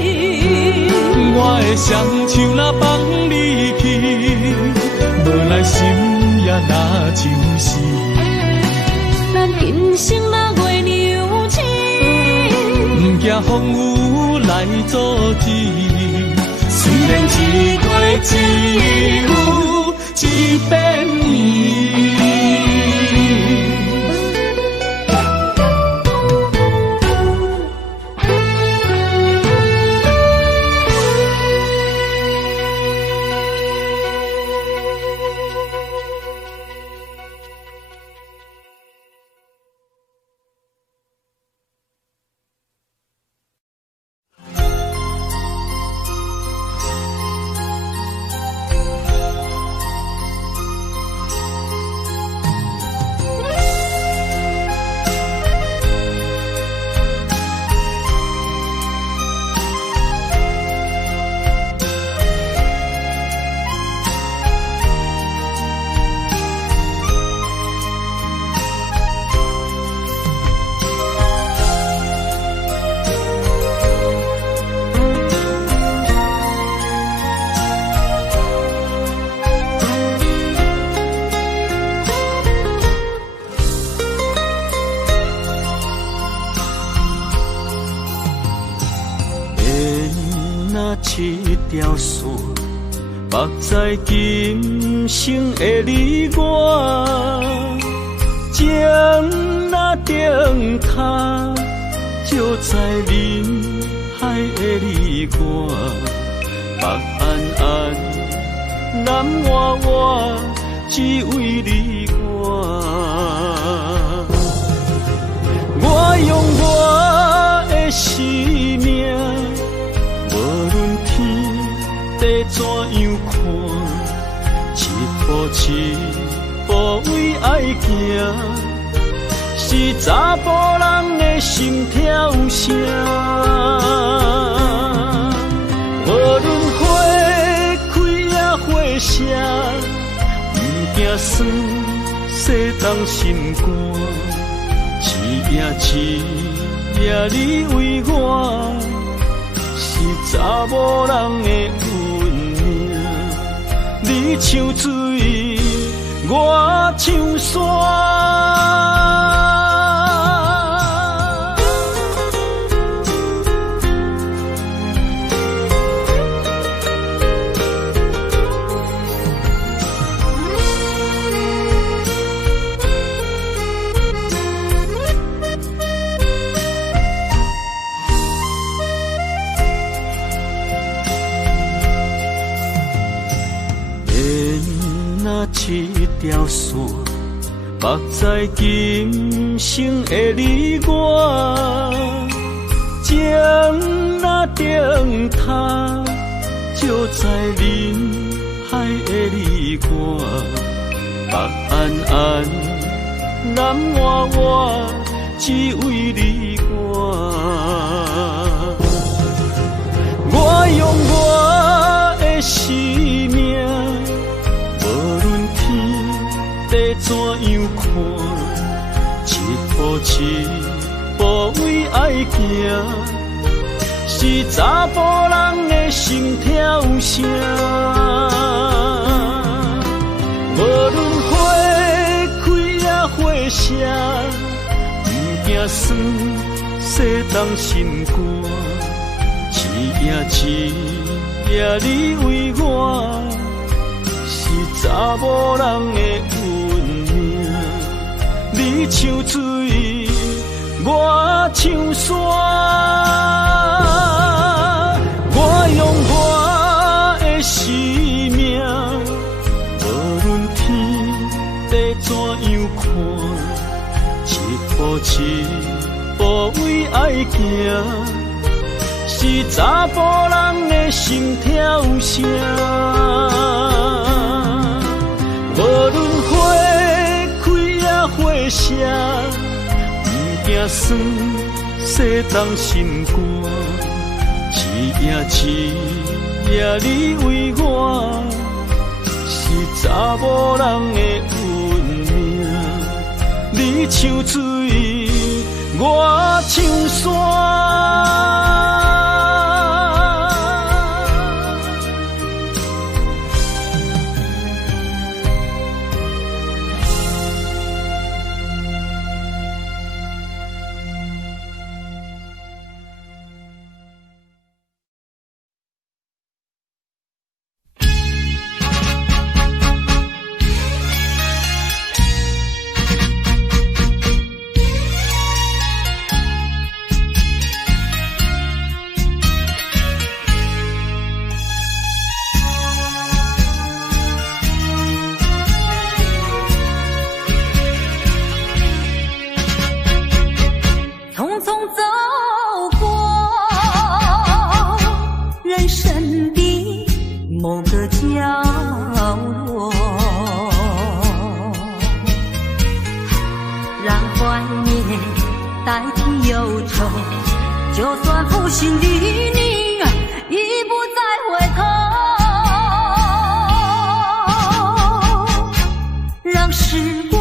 我的双手若放你去，无奈心也若像是。咱今生若月娘亲，不惊风雨来阻止。虽然一月只有一遍年。一条线，绑在今生的你我，情若灯塔，照在人海的你我，北暗暗，南弯弯，只为你我。我用我的生命，无论天地怎样看，一步一步为爱行，是查甫人的心跳声。无论花开也花谢，不惊酸洗动心肝，一夜一夜你为我，是查某人的运命。你像水，我像山。一条线，目在今生的你我，情若灯塔，照在人海的你我，北暗暗，南弯弯，只为你我。我用我的生命。地怎样看？一步一步为爱行，是查甫人的心跳声。无论花开也花谢，不惊酸，洗动心肝。一夜一夜你为我。查某人的运命，你像水，我像山。我用我的生命，无论天地怎样看，一步一步为爱行，是查甫人的心跳声。无论花开也花谢，不惊酸，洗动心肝。一夜一夜你为我，是查某人的运命。你像水，我像山。代替忧愁，就算负心的你已不再回头，让时光